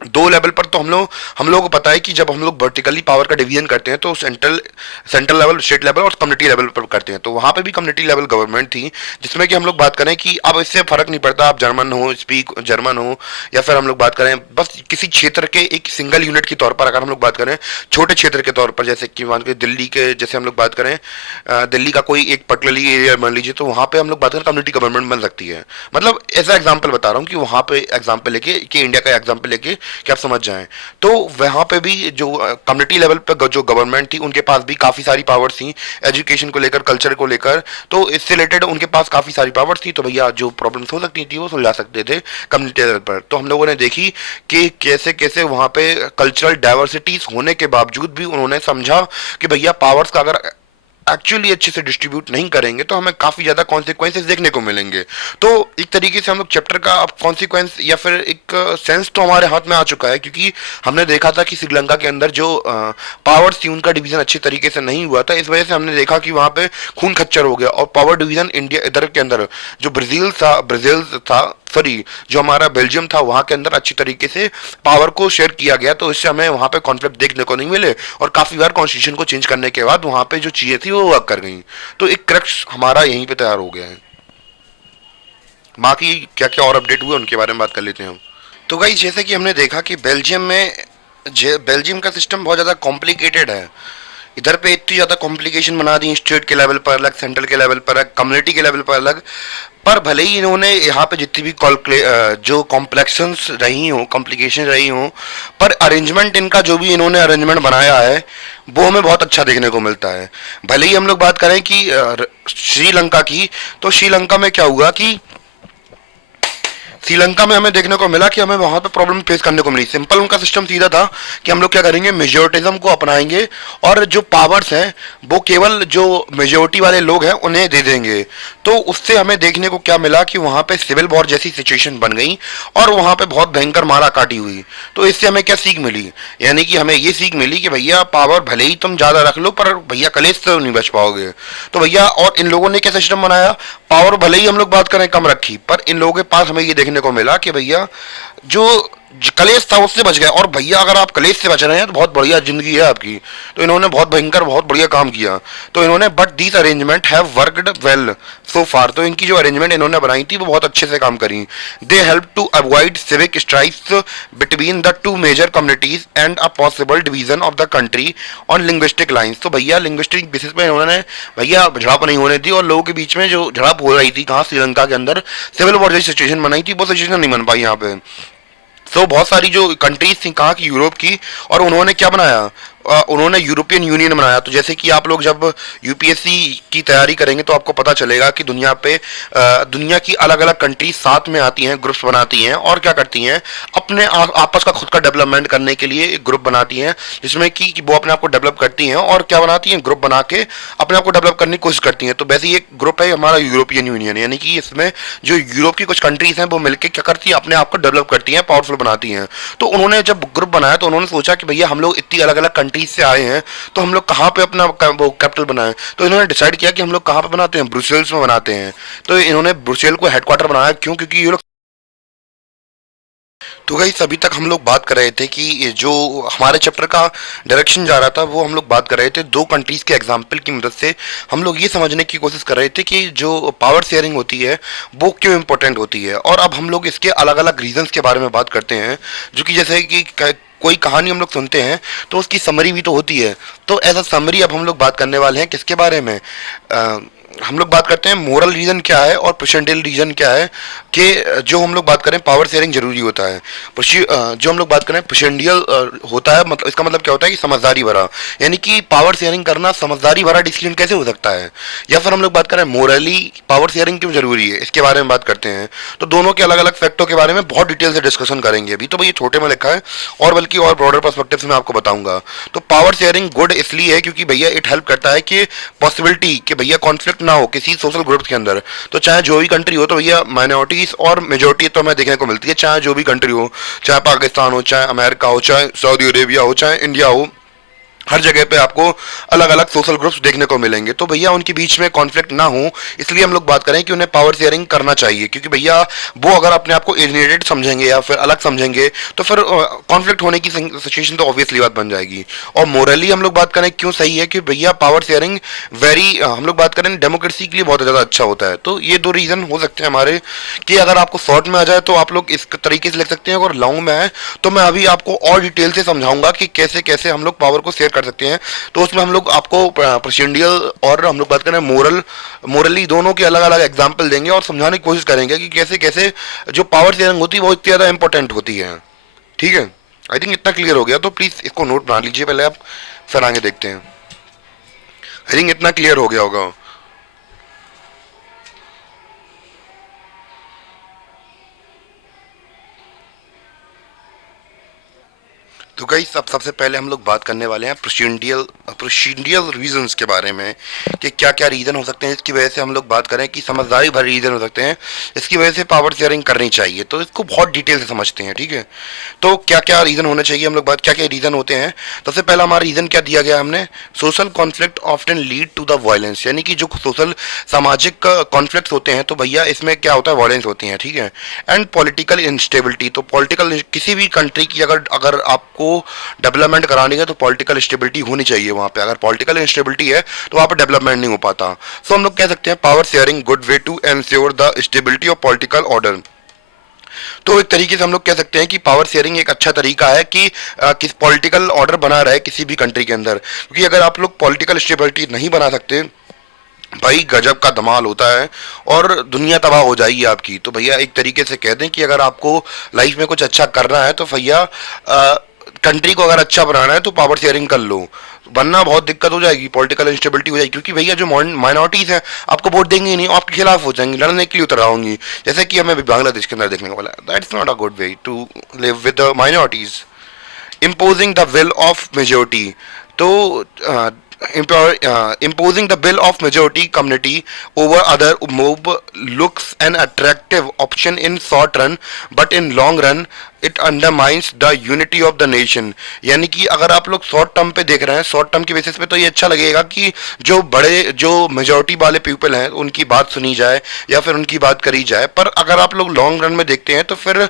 दो level पर तो हम लोग को पता है कि जब हम लोग वर्टिकली पावर का डिवीजन करते हैं तो सेंट्रल लेवल, स्टेट लेवल और कम्युनिटी लेवल पर करते हैं। तो वहाँ पे भी कम्युनिटी लेवल गवर्नमेंट थी, जिसमें कि हम लोग बात करें कि अब इससे फर्क नहीं पड़ता आप जर्मन हो या फिर हम लोग बात करें बस किसी क्षेत्र के एक सिंगल यूनिट के तौर पर, अगर हम लोग बात करें छोटे क्षेत्र के तौर पर, जैसे कि मान के दिल्ली के, जैसे हम लोग बात करें दिल्ली का कोई एक पर्टिकुलरली एरिया मान लीजिए, तो वहाँ पे हम लोग बात करें कम्युनिटी गवर्नमेंट बन सकती है। मतलब ऐसा एग्जाम्पल बता रहा हूँ कि वहाँ पे एग्जाम्पल लेके कि इंडिया का एग्जाम्पल लेके कि आप समझ जाएं। तो वहां पे भी जो कम्युनिटी लेवल पे जो गवर्नमेंट थी उनके पास भी काफी सारी पावर्स थी, एजुकेशन को लेकर, कल्चर को लेकर, तो इससे रिलेटेड उनके पास काफी सारी पावर्स थी। तो भैया जो प्रॉब्लम्स हो सकती थी वो सुलझा सकते थे कम्युनिटी लेवल पर। तो हम लोगों ने देखी कि कैसे कैसे वहां पे कल्चरल डाइवर्सिटीज होने के बावजूद भी उन्होंने समझा कि भैया पावर्स का अगर एक्चुअली अच्छे से डिस्ट्रीब्यूट नहीं करेंगे तो हमें काफी ज्यादा कॉन्सिक्वेंसेस देखने को मिलेंगे। तो एक तरीके से हम लोग चैप्टर का अब कॉन्सिक्वेंस या फिर एक सेंस तो हमारे हाथ में आ चुका है, क्योंकि हमने देखा था कि श्रीलंका के अंदर जो पावर्स थी उनका डिवीजन अच्छे तरीके से नहीं हुआ था। इस वजह से हमने देखा कि वहां पे खून खच्चर हो गया और पावर डिवीजन इंडिया इधर के अंदर जो ब्राजील था सॉरी, जो हमारा बेल्जियम था वहाँ के अंदर अच्छी तरीके से पावर को शेयर किया गया, तो इससे हमें वहाँ पे कॉन्फ्लिक्ट देखने को नहीं मिले, और काफ़ी बार कॉन्स्टिट्यूशन को चेंज करने के बाद वहाँ पे जो चीज़ें थी वो वर्क कर गई। तो एक क्रक्स हमारा यहीं पे तैयार हो गया है। बाकी क्या क्या और अपडेट हुए उनके बारे में बात कर लेते हैं हम। तो गाइस, जैसे कि हमने देखा कि बेल्जियम में बेल्जियम का सिस्टम बहुत ज़्यादा कॉम्प्लिकेटेड है। इधर पे इतनी ज़्यादा कॉम्प्लिकेशन बना दी, स्टेट के लेवल पर अलग, सेंट्रल के लेवल पर अलग, कम्युनिटी के लेवल पर अलग। पर भले ही इन्होंने यहाँ पे जितनी भी जो कॉम्प्लेक्शंस रही हों, कॉम्प्लिकेशन रही हों, पर अरेंजमेंट इनका जो भी इन्होंने अरेंजमेंट बनाया है वो हमें बहुत अच्छा देखने को मिलता है। भले ही हम लोग बात करें कि श्रीलंका की, तो श्रीलंका में क्या हुआ कि श्रीलंका में हमें देखने को मिला कि हमें वहां पे प्रॉब्लम फेस करने को मिली। सिंपल उनका सिस्टम सीधा था कि हम लोग क्या करेंगे, मेजोरिटिज्म को अपनाएंगे, और जो पावर्स हैं वो केवल जो मेजोरिटी वाले लोग हैं उन्हें दे देंगे। तो उससे हमें देखने को क्या मिला कि वहां पे सिविल वॉर जैसी सिचुएशन बन गई, और वहां पे बहुत भयंकर मारा काटी हुई। तो इससे हमें क्या सीख मिली, यानी कि हमें ये सीख मिली कि भैया पावर भले ही तुम ज्यादा रख लो, पर भैया कलेश से नहीं बच पाओगे। तो भैया, और इन लोगों ने क्या सिस्टम बनाया, पावर भले ही हम लोग बात करें कम रखी, पर इन लोगों के पास हमें ये देखने को मिला कि भैया जो कलेश था उससे बच गए। और भैया अगर आप कलेश से बच रहे हैं तो बहुत बढ़िया जिंदगी है आपकी। तो इन्होंने बहुत भयंकर, बहुत बढ़िया काम किया। तो इन्होंने, but these arrangement have worked well so far, तो इनकी जो अरेंजमेंट इन्होंने बनाई थी वो बहुत अच्छे से काम करी। They help to avoid civic strikes between the two major communities and a possible division of the country on linguistic lines. तो भैया लिंग्विस्टिक बेसिस पे इन्होंने भैया झड़प नहीं होने दी, और लोगों के बीच में जो झड़प हो रही थी, कहाँ, श्रीलंका के अंदर सिविल वॉर जैसी सिचुएशन बनाई थी, वो सिचुएशन नहीं बन पाई यहाँ पे। तो बहुत सारी जो कंट्रीज थी कहाँ की, यूरोप की, और उन्होंने क्या बनाया, उन्होंने यूरोपियन यूनियन बनाया। तो जैसे कि आप लोग जब यूपीएससी की तैयारी करेंगे तो आपको पता चलेगा कि दुनिया पे दुनिया की अलग अलग कंट्रीज साथ में आती हैं, ग्रुप्स बनाती हैं, और क्या करती हैं, अपने आपस का खुद का डेवलपमेंट करने के लिए एक ग्रुप बनाती हैं, जिसमें कि वो अपने आप को डेवलप करती हैं, और क्या बनाती हैं, ग्रुप बना के अपने आप को डेवलप करने की कोशिश करती हैं। तो वैसे ही एक ग्रुप है हमारा यूरोपियन यूनियन, यानी कि इसमें जो यूरोप की कुछ कंट्रीज हैं वो मिलकर क्या करती हैं, अपने आप को डेवलप करती हैं, पावरफुल बनाती हैं। तो उन्होंने जब ग्रुप बनाया तो उन्होंने सोचा कि भैया हम लोग इतनी अलग अलग कंट्रीज से आए हैं, तो हम लोग कहाँ पे अपना वो कैपिटल बनाएं। तो इन्होंने डिसाइड किया कि हम लोग कहाँ पे बनाते हैं, ब्रुसेल्स में बनाते हैं। तो इन्होंने ब्रुसेल को हेडक्वार्टर बनाया, क्यों, क्योंकि ये लोग। तो गाइस, अभी तक हम लोग बात कर रहे थे कि ये जो हमारे चैप्टर का डायरेक्शन जा रहा था, वो हम लोग बात कर रहे थे दो कंट्रीज के एग्जाम्पल की मदद से। हम लोग ये समझने की कोशिश कर रहे थे कि जो पावर शेयरिंग होती है वो क्यों इंपॉर्टेंट होती है, और अब हम लोग इसके अलग अलग रीजंस के बारे में बात करते हैं। जो कि जैसे कि कोई कहानी हम लोग सुनते हैं तो उसकी समरी भी तो होती है। तो एज अ समरी अब हम लोग बात करने वाले हैं किसके बारे में, हम लोग बात करते हैं मोरल रीजन क्या है और परसेंटेज रीजन क्या है, कि जो हम लोग बात करें पावर शेयरिंग जरूरी होता है। जो हम लोग बात करें परसेंडियल होता है, मतलब इसका मतलब क्या होता है कि समझदारी भरा, यानी कि पावर शेयरिंग करना समझदारी भरा डिसीजन कैसे हो सकता है। या फिर हम लोग बात करें मोरली पावर शेयरिंग क्यों जरूरी है, इसके बारे में बात करते हैं। तो दोनों के अलग अलग फैक्टों के बारे में बहुत डिटेल से डिस्कशन करेंगे। अभी तो भाई छोटे में लिखा है, और बल्कि और ब्रॉडर पर्सपेक्टिव से मैं आपको बताऊंगा। तो पावर शेयरिंग गुड इसलिए है क्योंकि भैया इट हेल्प करता है कि पॉसिबिलिटी कि भैया कॉन्फ्लिक्ट ना हो किसी सोशल ग्रुप्स के अंदर। तो चाहे जो भी कंट्री हो, तो भैया माइनॉरिटीज और मेजोरिटी तो हमें देखने को मिलती है, चाहे जो भी कंट्री हो, चाहे पाकिस्तान हो, चाहे अमेरिका हो, चाहे सऊदी अरेबिया हो, चाहे इंडिया हो, हर जगह पे आपको अलग अलग सोशल ग्रुप्स देखने को मिलेंगे। तो भैया उनके बीच में कॉन्फ्लिक्ट ना हो, इसलिए हम लोग बात करें कि उन्हें पावर शेयरिंग करना चाहिए। क्योंकि भैया वो अगर अपने आप को एलिनेटेड समझेंगे या फिर अलग समझेंगे, तो फिर कॉन्फ्लिक्ट होने की सिचुएशन तो ऑब्वियसली बात बन जाएगी। और मोरली हम लोग बात करें क्यों सही है, कि भैया पावर शेयरिंग हम लोग बात करें डेमोक्रेसी के लिए बहुत ज़्यादा अच्छा होता है। तो ये दो रीज़न हो सकते हैं हमारे, कि अगर आपको शॉर्ट में आ जाए तो आप लोग इस तरीके से लिख सकते हैं, अगर लॉन्ग में है तो मैं अभी आपको और डिटेल से समझाऊंगा कि कैसे कैसे हम लोग पावर को शेयर कर सकते हैं। तो उसमें हम लोग आपको प्रेसिडेंशियल और हम लोग बात करें मोरली दोनों के अलग अलग एग्जाम्पल देंगे, और समझाने की कोशिश करेंगे कि कैसे कैसे जो पावर शेयरिंग होती है वो इतनी ज़्यादा इंपॉर्टेंट होती है। ठीक है, आई थिंक इतना क्लियर हो गया, तो प्लीज़ इसको नोट बना लीजिए पहले आप, फिर आगे देखते हैं। आई थिंक इतना क्लियर हो गया होगा। तो तो गाइस अब सबसे पहले हम लोग बात करने वाले हैं प्रोसीडियल रीजंस के बारे में कि क्या क्या रीज़न हो सकते हैं इसकी वजह से हम लोग बात करें कि समझदारी भरे रीज़न हो सकते हैं इसकी वजह से पावर शेयरिंग करनी चाहिए। तो इसको बहुत डिटेल से समझते हैं, ठीक है। तो क्या क्या रीज़न होना चाहिए, हम लोग बात क्या क्या रीज़न होते हैं। सबसे पहला हमारा रीज़न क्या दिया गया हमने, social conflict often lead to the violence, यानी कि जो सोशल सामाजिक कॉन्फ्लिक्ट होते हैं तो भैया इसमें क्या होता है, वायलेंस होती है, ठीक है। एंड पॉलिटिकल इंस्टेबिलिटी, तो पॉलिटिकल किसी भी कंट्री की अगर अगर आपको डेवलपमेंट करानी है तो पॉलिटिकल स्टेबिलिटी होनी चाहिए वहां पे। अगर पॉलिटिकल इंस्टेबिलिटी है तो वहां पे डेवलपमेंट नहीं हो पाता। सो हम लोग कह सकते हैं power sharing good way to ensure the stability of political order. तो एक तरीके से हम लोग कह सकते हैं कि पावर शेयरिंग एक अच्छा तरीका है कि किस पॉलिटिकल ऑर्डर बना रहे किसी भी कंट्री के अंदर, क्योंकि अगर आप लोग पॉलिटिकल स्टेबिलिटी नहीं बना सकते भाई गजब का धमाल होता है और दुनिया तबाह हो जाएगी आपकी। तो भैया एक तरीके से कह दें कि अगर आपको लाइफ में कुछ अच्छा करना है तो भैया कंट्री को अगर अच्छा बनाना है तो पावर शेयरिंग कर लो, वरना बहुत दिक्कत हो जाएगी, पॉलिटिकल इंस्टेबिलिटी हो जाएगी। क्योंकि भैया जो माइनॉरिटीज हैं आपको वोट देंगे ही नहीं, आपके खिलाफ हो जाएंगी, लड़ने के लिए उतर आऊंगी, जैसे कि हमें बांग्लादेश के अंदर देखने को मिला। That's not a good way to live with the minorities. Imposing the will of majority, तो imposing the will of majority community over other mob looks an attractive option in short run, but in long run it undermines the unity of the nation. यानी कि अगर आप लोग short term पे देख रहे हैं, शॉर्ट टर्म के बेसिस पे तो ये अच्छा लगेगा कि जो मेजोरिटी वाले पीपल हैं उनकी बात सुनी जाए या फिर उनकी बात करी जाए। पर अगर आप लोग लॉन्ग रन में देखते हैं तो फिर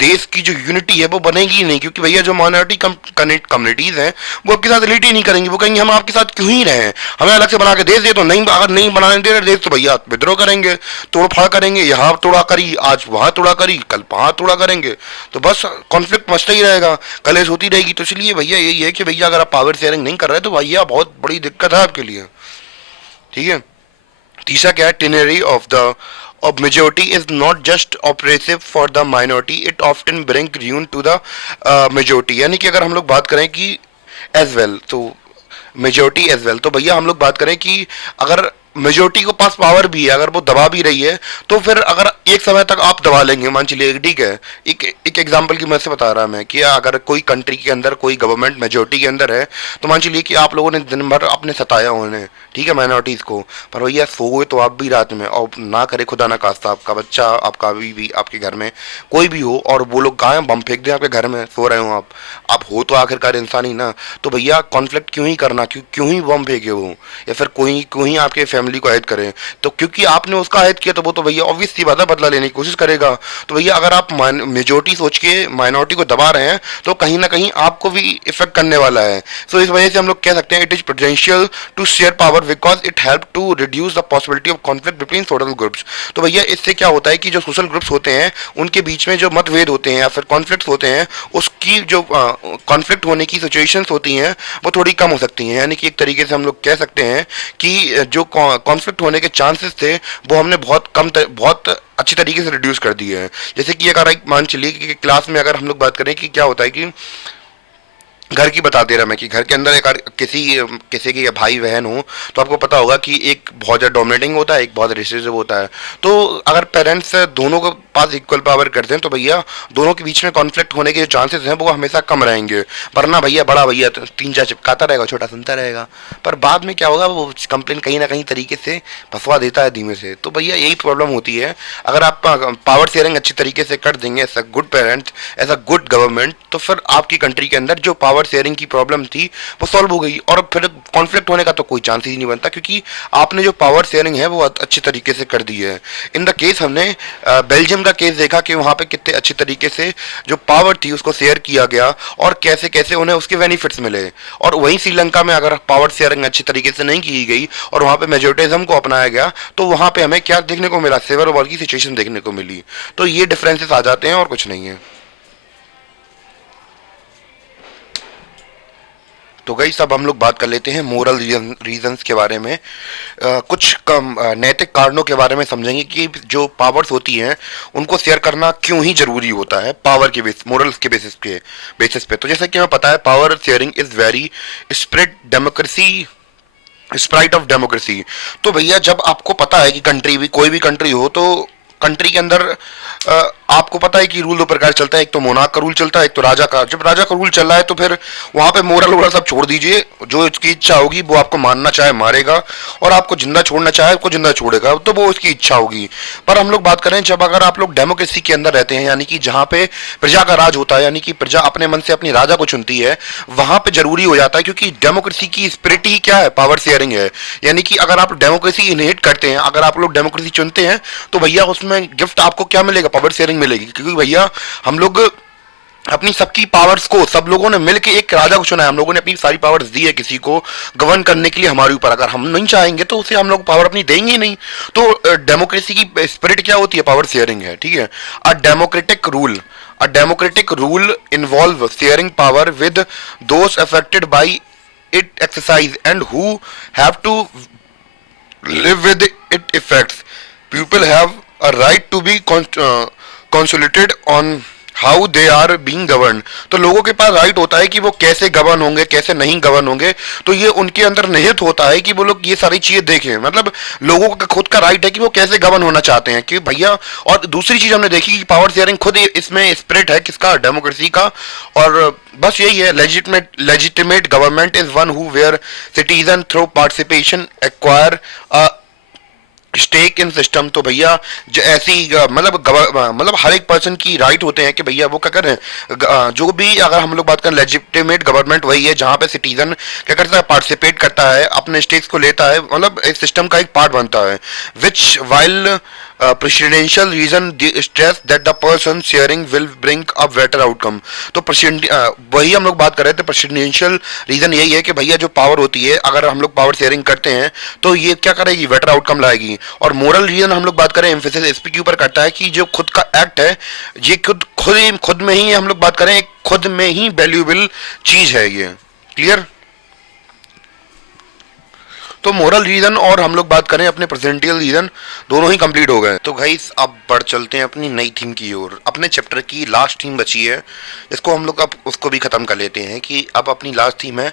देश की जो यूनिटी है वो बनेगी ही नहीं, क्योंकि भैया जो माइनॉरिटी कम्युनिटीज हैं वो आपके साथ रिलेट ही नहीं करेंगी। वो कहेंगे हम आपके साथ क्यों ही रहे हैं, हमें अलग से बना के देश दे, तो नहीं, अगर नहीं बनाने दे रहे देश तो भैया विद्रोह करेंगे, तोड़ फाड़ करेंगे, यहाँ तोड़ा करी आज वहां तोड़ा करी कल वहां तोड़ा करेंगे, तो बस कॉन्फ्लिक्ट मचता ही रहेगा, कलेश होती रहेगी। तो इसलिए भैया यही है कि भैया अगर आप पावर शेयरिंग नहीं कर रहे तो भैया बहुत बड़ी दिक्कत है आपके लिए, ठीक है। तीसरा क्या है, टिनरी of the of majority is not just oppressive for the minority, it often bring ruin to the majority। यानी कि अगर हम लोग बात करें कि एज वेल तो मेजोरिटी एज वेल, तो भैया हम लोग बात करें कि अगर मेजोरिटी को पास पावर भी है, अगर वो दबा भी रही है तो फिर अगर एक समय तक आप दबा लेंगे, मान चलिए, ठीक है, एक एग्जांपल की मैं से बता रहा मैं कि अगर कोई कंट्री के अंदर कोई गवर्नमेंट मेजोरिटी के अंदर है तो मान चलिए कि आप लोगों ने दिन भर अपने सताया उन्हें, ठीक है, माइनॉरिटीज को, पर भैया सो गए तो आप भी रात में, और ना करे खुदा ना खास्ता आपका बच्चा, आपका भी आपके घर में कोई भी हो और वो लोग कहाँ बम फेंक दें आपके घर में, सो रहे हो आप हो तो आखिरकार इंसान ही ना, तो भैया कॉन्फ्लिक्ट क्यों ही करना, क्यों ही बम फेंके वो, या फिर कोई क्यों ही आपके फैमिली को ऐड करें, तो क्योंकि आपने उसका ऐड किया तो वो तो भैया ऑब्वियस सी बात है बदला लेने की कोशिश करेगा। तो भैया अगर आप मेजोरिटी सोच के माइनॉरिटी को दबा रहे हैं तो कहीं ना कहीं आपको भी इफेक्ट करने वाला है। सो इस वजह से हम लोग कह सकते हैं it is potential to share power because it help to reduce the possibility of conflict between social groups. तो भैया इससे क्या होता है कि जो सोशल ग्रुप्स होते हैं उनके बीच में जो मतभेद होते हैं या फिर कॉन्फ्लिक्ट होते हैं, उसकी जो कॉन्फ्लिक्ट होने की सिचुएशंस होती हैं वो थोड़ी कम हो सकती हैं। यानी कि एक तरीके से हम लोग कह सकते हैं कि जो कॉन्फ्लिक्ट होने के चांसेस थे वो हमने बहुत अच्छी तरीके से रिड्यूस कर दिए हैं। जैसे कि अगर मान चलिए कि क्लास में अगर हम लोग बात करें कि क्या होता है कि घर की बता दे रहा मैं कि घर के अंदर एक किसी के भाई बहन हो तो आपको पता होगा कि एक बहुत ज़्यादा डोमिनेटिंग होता है, एक बहुत रिसेसिव होता है। तो अगर पेरेंट्स दोनों के पास इक्वल पावर करते हैं तो भैया दोनों के बीच में कॉन्फ्लिक्ट होने के जो चांसेस हैं वो हमेशा कम रहेंगे। वरना भैया बड़ा भैया तो तीन चार चिपकाता रहेगा, छोटा सुनता रहेगा, पर बाद में क्या होगा वो कंप्लेन कहीं ना कहीं तरीके से फंसवा देता है धीमे से। तो भैया यही प्रॉब्लम होती है। अगर आप पावर शेयरिंग अच्छी तरीके से कर देंगे as a good parents, as a good government, तो फिर आपकी कंट्री के अंदर जो पावर शेयरिंग की प्रॉब्लम थी वो सॉल्व हो गई और फिर कॉन्फ्लिक्ट होने का तो कोई चांस ही नहीं बनता, क्योंकि आपने जो पावर शेयरिंग है वो अच्छी तरीके से कर दी है। इन द केस हमने बेल्जियम का केस देखा कि वहां पे कितने अच्छी तरीके से जो पावर थी उसको शेयर किया गया और कैसे कैसे उन्हें उसके बेनिफिट्स मिले। और वहीं श्रीलंका में अगर पावर शेयरिंग अच्छी तरीके से नहीं की गई और वहां पे मेजोरिटिज्म को अपनाया गया तो वहां पे हमें क्या देखने को मिला, सिविल वॉर की सिचुएशन देखने को मिली। तो ये डिफरेंसेस आ जाते हैं और कुछ नहीं है। तो गई सब हम लोग बात कर लेते हैं मोरल रीजंस के बारे में। कुछ कम नैतिक कारणों के बारे में समझेंगे कि जो पावर्स होती हैं उनको शेयर करना क्यों ही जरूरी होता है पावर के मोरल्स के बेसिस पे। तो जैसे कि हमें पता है power sharing is very spread democracy Sprite of democracy. तो भैया जब आपको पता है कि कंट्री भी कोई भी कंट्री हो तो कंट्री के अंदर आपको पता है कि रूल दो प्रकार चलता है, एक तो मोनार्क का रूल चलता है, एक तो राजा का। जब राजा का रूल चल रहा है तो फिर वहां पे मोरल वोरल सब छोड़ दीजिए, जो उसकी इच्छा होगी वो आपको मारना चाहे मारेगा, और आपको जिंदा छोड़ना चाहे उसको जिंदा छोड़ेगा, तो वो उसकी इच्छा होगी। पर हम लोग बात करें जब अगर आप लोग डेमोक्रेसी के अंदर रहते हैं, यानी कि जहां पे प्रजा का राज होता है, यानी कि प्रजा अपने मन से अपनी राजा को चुनती है, वहां पे जरूरी हो जाता है, क्योंकि डेमोक्रेसी की स्पिरिट ही क्या है, पावर शेयरिंग है। यानी कि अगर आप डेमोक्रेसी इनहेरिट करते हैं, अगर आप लोग डेमोक्रेसी चुनते हैं, तो भैया उसमें गिफ्ट आपको क्या मिलेगा, पावर शेयरिंग मिलेगी। क्योंकि भैया हम लोग अपनी सबकी पावर्स को, सब लोगों ने मिलकर एक राजा को चुना है, हम लोगों ने अपनी सारी पावर्स दी है किसी को गवर्न करने के लिए हमारे ऊपर। अगर हम नहीं चाहेंगे तो उसे हम लोग पावर अपनी देंगे ही नहीं। तो डेमोक्रेसी की स्पिरिट क्या होती है, पावर शेयरिंग है, ठीक है। A democratic rule involve sharing power with those affected by it exercise and who have to live with it effects. People have a right to be consulted on how they are being govern. तो लोगों के पास right होता है कि वो कैसे govern होंगे, कैसे नहीं गवर्न होंगे। तो ये उनके अंदर निहित होता है कि वो लोग ये सारी चीजें देखें। मतलब लोगों का खुद का राइट है कि वो कैसे गवर्न होना चाहते हैं कि भैया। और दूसरी चीज हमने देखी कि पावर शेयरिंग खुद इसमें स्पिरिट है किसका, डेमोक्रेसी का। और बस यही है, legitimate government is one who where citizen through participation acquire stake in system. तो भैया ऐसी मतलब हर एक पर्सन की राइट होते हैं कि भैया वो क्या करें, जो भी अगर हम लोग बात करें लेजिटिमेट गवर्नमेंट वही है जहां पे सिटीजन क्या करता है, पार्टिसिपेट करता है, अपने स्टेक्स को लेता है, मतलब एक सिस्टम का एक पार्ट बनता है। विच while presidential reason stress that the person sharing will bring a better outcome। तो वही हम लोग बात कर रहे थे, प्रेसिडेंशियल रीजन यही है कि भैया जो पावर होती है, अगर हम लोग पावर शेयरिंग करते हैं तो ये क्या करेगी, बेटर आउटकम लाएगी। और मोरल रीजन हम लोग बात करें, एम्फेसिस इस के ऊपर करता है कि जो खुद का एक्ट है, ये खुद में ही हम लोग बात करें, खुद में ही वैल्यूएबल चीज है ये। क्लियर। तो मोरल रीजन और हम लोग बात करें अपने प्रेजेंटियल रीजन, दोनों ही कंप्लीट हो गए। तो गाइस अब बढ़ चलते हैं अपनी नई थीम की ओर। अपने चैप्टर की लास्ट थीम बची है, इसको हम लोग अब उसको भी खत्म कर लेते हैं कि अब अपनी लास्ट थीम है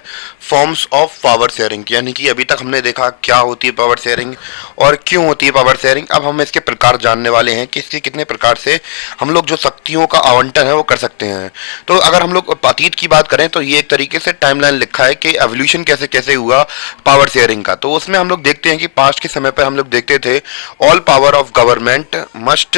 फॉर्म्स ऑफ पावर शेयरिंग। यानी कि अभी तक हमने देखा क्या होती है पावर शेयरिंग और क्यों होती है पावर शेयरिंग। अब हम इसके प्रकार जानने वाले हैं कि इसके कितने प्रकार से हम लोग जो शक्तियों का आवंटन है वो कर सकते हैं। तो अगर हम लोग अतीत की बात करें तो ये एक तरीके से टाइमलाइन लिखा है कि एवोल्यूशन कैसे कैसे हुआ पावर शेयरिंग का। तो उसमें हम लोग देखते हैं कि पास्ट के समय पर हम लोग देखते थे all power of government must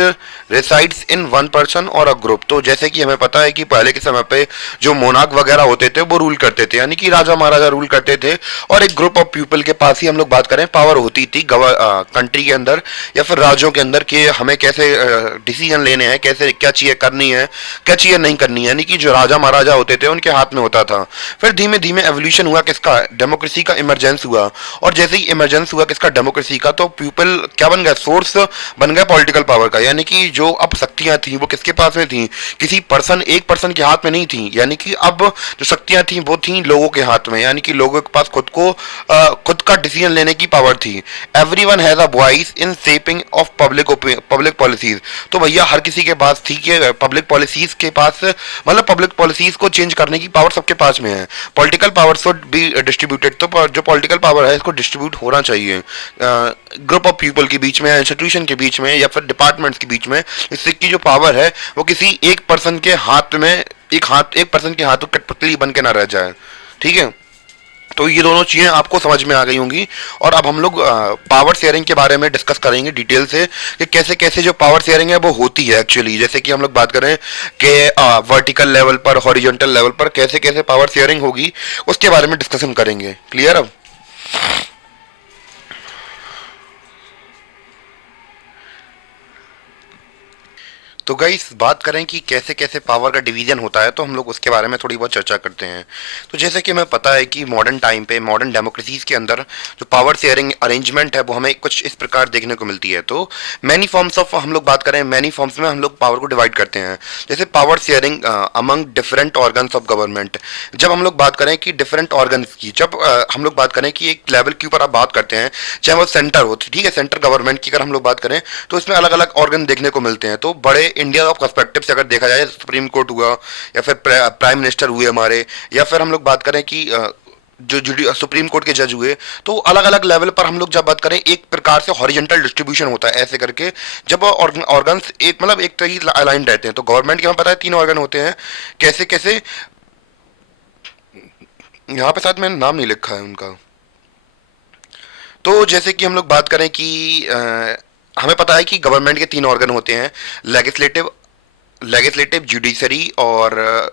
resides in one person और अ ग्रुप। तो जैसे कि हमें पता है कि पहले के समय पे जो मोनार्क वगैरह होते थे वो रूल करते थे, यानी कि राजा महाराजा रूल करते थे, और एक ग्रुप ऑफ पीपल के पास ही हम लोग बात करें पावर होती थी कंट्री के अंदर या फिर राज्यों के अंदर कि हमें कैसे डिसीजन लेने हैं, कैसे क्या चीजें करनी है, क्या चीजें नहीं करनी है। यानी कि जो राजा महाराजा होते थे उनके हाथ में होता था। फिर धीमे धीमे एवोल्यूशन हुआ किसका, डेमोक्रेसी का इमरजेंस हुआ। और जैसे ही इमरजेंस हुआ किसका, डेमोक्रेसी का, तो पीपल क्या बन गया, सोर्स बन गया पॉलिटिकल पावर का। यानी कि जो अब शक्तियां थी वो किसके पास में थी, किसी एक पर्सन के हाथ में नहीं थी। यानी कि अब जो शक्तियां थी वो थी लोगों के हाथ में, यानी कि लोगों के पास खुद का डिसीजन लेने की पावर थी। Everyone has a voice in shaping of public policies. तो भैया हर किसी के पास थी कि पब्लिक पॉलिसीज के पास, मतलब पब्लिक पॉलिसीज को चेंज करने की पावर सबके पास में है। Political power should be distributed. तो जो पॉलिटिकल पावर है इसको डिस्ट्रीब्यूट होना चाहिए ग्रुप ऑफ पीपल के बीच में, इंस्टीट्यूशन के बीच में या फिर डिपार्टमेंट्स के बीच में। इससे की जो पावर है वो किसी एक पर्सन के हाथ में, एक पर्सन के हाथों कठपुतली बन के ना रह जाए। ठीक है, तो ये दोनों चीजें आपको समझ में आ गई होंगी। और अब हम लोग पावर शेयरिंग के बारे में डिस्कस करेंगे डिटेल से कि कैसे कैसे जो पावर शेयरिंग है वो होती है एक्चुअली। जैसे कि हम लोग बात करें कि वर्टिकल लेवल पर, हॉरिजॉन्टल लेवल पर कैसे कैसे पावर शेयरिंग होगी, उसके बारे में डिस्कशन करेंगे। क्लियर। अब तो गाइस बात करें कि कैसे कैसे पावर का डिवीजन होता है, तो हम लोग उसके बारे में थोड़ी बहुत चर्चा करते हैं। तो जैसे कि हमें पता है कि मॉडर्न टाइम पे, मॉडर्न डेमोक्रेसीज के अंदर जो पावर शेयरिंग अरेंजमेंट है वो हमें कुछ इस प्रकार देखने को मिलती है। तो मैनी फॉर्म्स ऑफ, हम लोग बात करें मैनी फॉर्म्स में हम लोग पावर को डिवाइड करते हैं। जैसे power sharing among different organs of government. जब हम लोग बात करें कि डिफरेंट ऑर्गन्स की, जब हम लोग बात करें कि एक लेवल के ऊपर आप बात करते हैं, चाहे वो सेंटर हो, ठीक है, सेंटर गवर्नमेंट की अगर हम लोग बात करें तो इसमें अलग अलग ऑर्गन देखने को मिलते हैं। तो बड़े इंडिया का पर्सपेक्टिव से अगर देखा जाए, सुप्रीम कोर्ट हुआ या फिर प्राइम मिनिस्टर हुए हमारे, या फिर हम लोग बात करें कि जो सुप्रीम कोर्ट के जज हुए, तो अलग अलग लेवल पर हम लोग जब बात करें एक प्रकार से हॉरिजेंटल डिस्ट्रीब्यूशन होता है ऐसे करके, जब ऑर्गन्स एक मतलब एक तरीके अलाइन रहते हैं। तो गवर्नमेंट के हमें पता है 3 ऑर्गन होते हैं, कैसे कैसे, यहाँ पे साथ मैंने नाम नहीं लिखा है उनका। तो जैसे कि हम लोग बात करें कि हमें पता है कि गवर्नमेंट के 3 ऑर्गन होते हैं, लेजिस्लेटिव लेजिस्लेटिव जुडिशरी और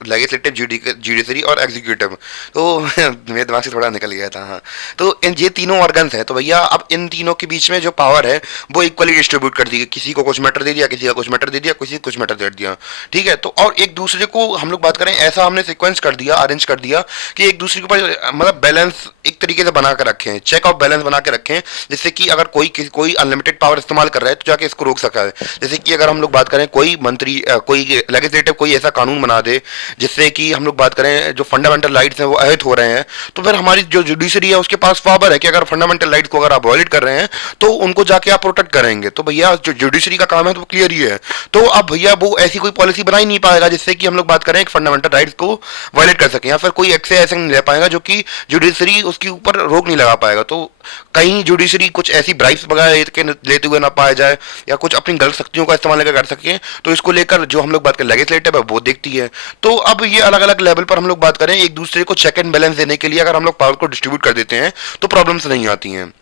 लेजिस्लेटिव जुडिशरी और एग्जीक्यूटिव। तो मेरे दिमाग से थोड़ा निकल गया था, हाँ। तो इन ये 3 ऑर्गन्स हैं, तो भैया अब इन तीनों के बीच में जो पावर है वो इक्वली डिस्ट्रीब्यूट कर दी गई, किसी को कुछ मैटर दे दिया, किसी का कुछ मैटर दे दिया, किसी को कुछ मैटर दे दिया, ठीक है। तो और एक दूसरे को हम लोग बात करें ऐसा हमने सीक्वेंस कर दिया, अरेंज कर दिया कि एक दूसरे के ऊपर मतलब बैलेंस एक तरीके से बना कर रखें, चेक ऑफ बैलेंस बना के रखें, जिससे कि अगर कोई अनलिमिटेड पावर इस्तेमाल कर रहा है तो जाके इसको रोक सका है। जैसे कि अगर हम लोग बात करें कोई मंत्री कोई लेजिस्लेटिव कोई ऐसा कानून बना दे जिससे कि हम लोग बात करें जो फंडामेंटल राइट्स हैं वो अहत हो रहे हैं, तो फिर हमारी जो जुडिशरी है उसके पास पावर है कि अगर फंडामेंटल राइट्स को अगर आप वॉयलेट कर रहे हैं तो उनको जाके आप प्रोटेक्ट करेंगे। तो भैया जो जुडिशरी का काम है तो क्लियर ही है। तो अब भैया वो ऐसी कोई पॉलिसी बना ही नहीं पाएगा जिससे कि हम लोग बात करें एक फंडामेंटल राइट्स को वायलेट कर सकें, या फिर कोई ऐसे नहीं ले पाएगा जो कि जुडिशरी उसके ऊपर रोक नहीं लगा पाएगा। तो कहीं जुडिशरी कुछ ऐसी ब्राइब्स वगैरह लेते हुए ना पाया जाए, या कुछ अपनी गलत शक्तियों का इस्तेमाल लेकर कर सके, तो इसको लेकर जो हम लोग बात करें लेजिस्लेटिव है वो देखती है। तो अब ये अलग अलग लेवल पर हम लोग बात करें एक दूसरे को चेक एंड बैलेंस देने के लिए अगर हम लोग पावर को डिस्ट्रीब्यूट कर देते हैं तो प्रॉब्लम्स नहीं आती हैं।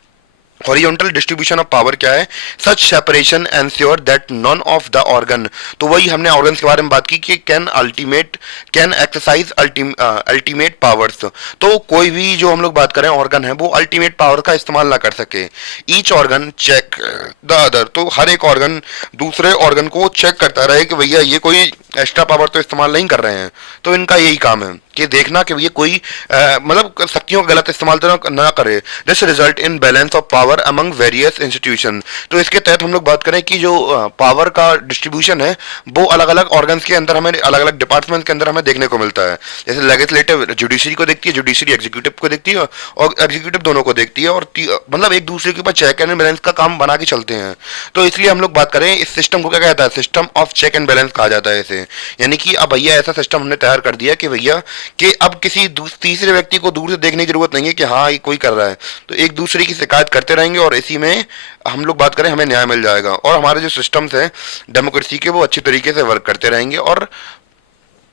हॉरिजॉन्टल डिस्ट्रीब्यूशन ऑफ पावर क्या है? Such separation ensure that none of the organ, तो वही हमने ऑर्गन्स के बारे में बात की कि कैन एक्सरसाइज अल्टीमेट पावर्स। तो कोई भी जो हम लोग बात करें ऑर्गन है वो अल्टीमेट पावर का इस्तेमाल ना कर सके। Each organ check the other, तो हर एक ऑर्गन दूसरे ऑर्गन को चेक करता रहे कि भैया ये कोई एक्स्ट्रा पावर तो इस्तेमाल नहीं कर रहे हैं। तो इनका यही काम है कि देखना कि ये कोई मतलब शक्तियों का गलत इस्तेमाल तो ना करे। This result in balance of power among various institution, तो इसके तहत हम लोग बात करें कि जो पावर का डिस्ट्रीब्यूशन है वो अलग अलग ऑर्गन्स के अंदर हमें अलग अलग डिपार्टमेंट के अंदर हमें देखने को मिलता है। जैसे लेजिस्लेटिव जुडिशरी को देखती है, जुडिशरी एग्जीक्यूटिव को देखती है, और एग्जीक्यूटिव दोनों को देखती है, और मतलब एक दूसरे के ऊपर चेक एंड बैलेंस का काम बना के चलते हैं। तो इसलिए हम लोग बात करें इस सिस्टम को क्या कहता है? System of check and balance कहा जाता है इसे। यानी कि अब भैया ऐसा सिस्टम हमने तैयार कर दिया कि भैया कि अब किसी तीसरे व्यक्ति को दूर से देखने की जरूरत नहीं है कि हाँ ये कोई कर रहा है, तो एक दूसरे की शिकायत करते रहेंगे और इसी में हम लोग बात करें हमें न्याय मिल जाएगा, और हमारे जो सिस्टम्स हैं डेमोक्रेसी के वो अच्छी तरीके से वर्क करते रहेंगे, और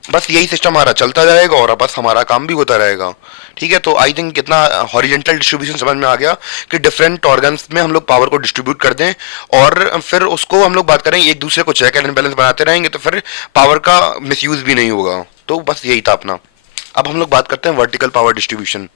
बस यही सिस्टम हमारा चलता जाएगा और बस हमारा काम भी होता रहेगा। ठीक है, तो आई थिंक कितना हॉरिजेंटल डिस्ट्रीब्यूशन समझ में आ गया कि डिफरेंट ऑर्गन्स में हम लोग पावर को डिस्ट्रीब्यूट कर दें, और फिर उसको हम लोग बात करें एक दूसरे को चेक एंड बैलेंस बनाते रहेंगे, तो फिर पावर का मिसयूज भी नहीं होगा। तो बस यही था अपना। अब हम लोग बात करते हैं वर्टिकल पावर डिस्ट्रीब्यूशन।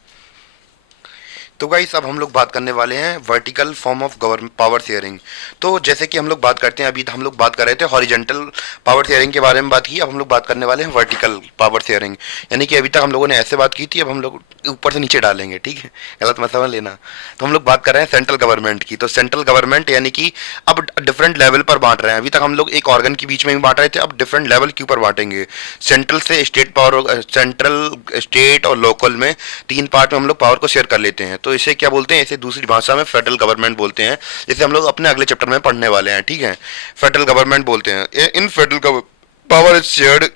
तो गाइस अब हम लोग बात करने वाले हैं vertical form of government power sharing. तो जैसे कि हम लोग बात करते हैं, अभी हम लोग बात कर रहे थे हॉरिजेंटल पावर शेयरिंग के बारे में बात की, अब हम लोग बात करने वाले हैं वर्टिकल पावर शेयरिंग। यानी कि अभी तक हम लोगों ने ऐसे बात की थी, अब हम लोग ऊपर से नीचे डालेंगे, ठीक है, गलत मत समझ लेना। तो हम लोग बात कर रहे हैं सेंट्रल गवर्नमेंट की। तो सेंट्रल गवर्नमेंट यानी कि अब डिफरेंट लेवल पर बांट रहे हैं। अभी तक हम लोग एक ऑर्गन के बीच में भी बांट रहे थे, अब डिफरेंट लेवल के ऊपर बांटेंगे। सेंट्रल से स्टेट पावर, सेंट्रल, स्टेट और लोकल में 3 पार्ट में हम लोग पावर को शेयर कर लेते हैं। तो इसे क्या बोलते हैं? इसे दूसरी भाषा में फेडरल गवर्नमेंट बोलते हैं, जिसे हम लोग अपने अगले चैप्टर में पढ़ने वाले हैं, ठीक है। फेडरल गवर्नमेंट बोलते हैं। इन federal power is shared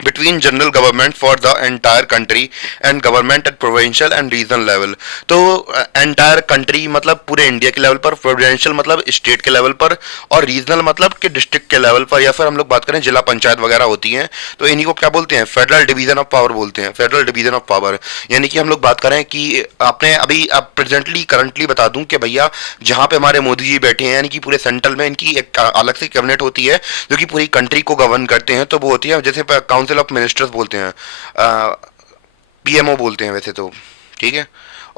between general government for the entire country and government at provincial and regional level। तो entire country मतलब पूरे इंडिया के लेवल पर, provincial मतलब स्टेट के लेवल पर, और regional मतलब कि डिस्ट्रिक्ट के लेवल पर, या फिर हम लोग बात करें जिला पंचायत वगैरह होती हैं, तो इन्हीं को क्या बोलते हैं? फेडरल डिवीजन ऑफ पावर बोलते हैं, फेडरल डिवीजन ऑफ पावर। यानी कि हम लोग बात करें कि आपने अभी अब प्रेजेंटली करंटली बता दूं कि भैया जहाँ पे हमारे मोदी जी बैठे हैं, यानी कि पूरे सेंट्रल में इनकी एक अलग से कैबिनेट होती है जो कि पूरी कंट्री को गवर्न करते हैं। तो वो होती है जैसे काउंसिल ऑफ मिनिस्टर्स बोलते हैं, पीएमओ बोलते हैं वैसे तो, ठीक है।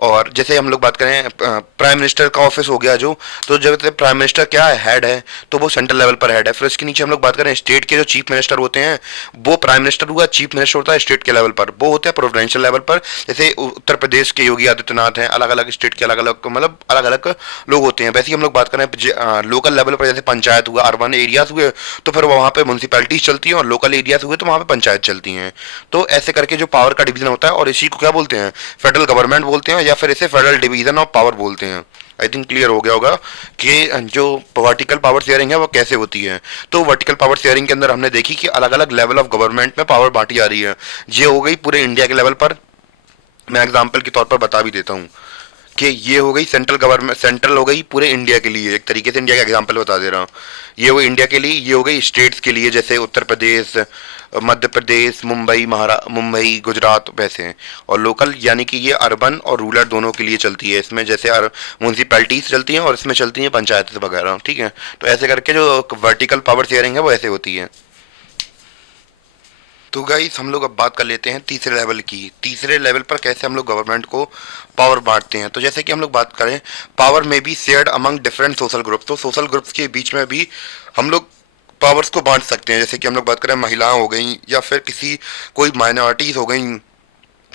और जैसे हम लोग बात करें प्राइम मिनिस्टर का ऑफिस हो गया जो, तो जब प्राइम मिनिस्टर क्या है? हेड है, तो वो सेंट्रल लेवल पर हेड है। फिर इसके नीचे हम लोग बात करें स्टेट के जो चीफ मिनिस्टर होते हैं, वो प्राइम मिनिस्टर हुआ, चीफ मिनिस्टर होता है स्टेट के लेवल पर, वो होते हैं प्रोविडेंशियल लेवल पर। जैसे उत्तर प्रदेश के योगी आदित्यनाथ हैं, अलग अलग स्टेट के अलग अलग मतलब अलग अलग लोग होते हैं। वैसे ही हम लोग बात करें लोकल लेवल पर, जैसे पंचायत हुआ, अर्बन एरियाज हुए तो फिर वहाँ पे म्यूनसिपैलिटीज चलती हैं, और लोकल एरियाज हुए तो वहाँ पे पंचायत चलती हैं। तो ऐसे करके जो पावर का डिवीजन होता है, और इसी को क्या बोलते हैं? फेडरल गवर्नमेंट बोलते हैं, या फिर इसे फेडरल डिवीजन ऑफ पावर बोलते हैं। आई थिंक क्लियर हो गया होगा कि जो वर्टिकल पावर शेयरिंग है वो कैसे होती है। तो वर्टिकल पावर शेयरिंग के अंदर हमने देखी कि अलग अलग लेवल ऑफ गवर्नमेंट में पावर बांटी जा रही है। ये हो गई पूरे इंडिया के लेवल पर, मैं एग्जाम्पल के तौर पर बता भी देता हूँ कि ये हो गई सेंट्रल गवर्नमेंट, सेंट्रल हो गई पूरे इंडिया के लिए, एक तरीके से इंडिया का एग्जांपल बता दे रहा हूँ। ये हो गई इंडिया के लिए, ये हो गई स्टेट्स के लिए, जैसे उत्तर प्रदेश, मध्य प्रदेश, मुंबई गुजरात वैसे हैं। और लोकल यानी कि ये अर्बन और रूरल दोनों के लिए चलती है। इसमें जैसे म्यूनसिपैलिटीज चलती हैं और इसमें चलती हैं पंचायत वगैरह, ठीक है। तो ऐसे करके जो वर्टिकल पावर शेयरिंग है वो ऐसे होती है। तो गाइस हम लोग अब बात कर लेते हैं तीसरे लेवल की। तीसरे लेवल पर कैसे हम लोग गवर्नमेंट को पावर बांटते हैं। तो जैसे कि हम लोग बात करें, पावर में be shared among different social groups. तो सोशल ग्रुप्स के बीच में भी हम लोग पावर्स को बांट सकते हैं। जैसे कि हम लोग बात करें महिलाएं हो गई या फिर किसी कोई माइनॉरिटीज हो गई,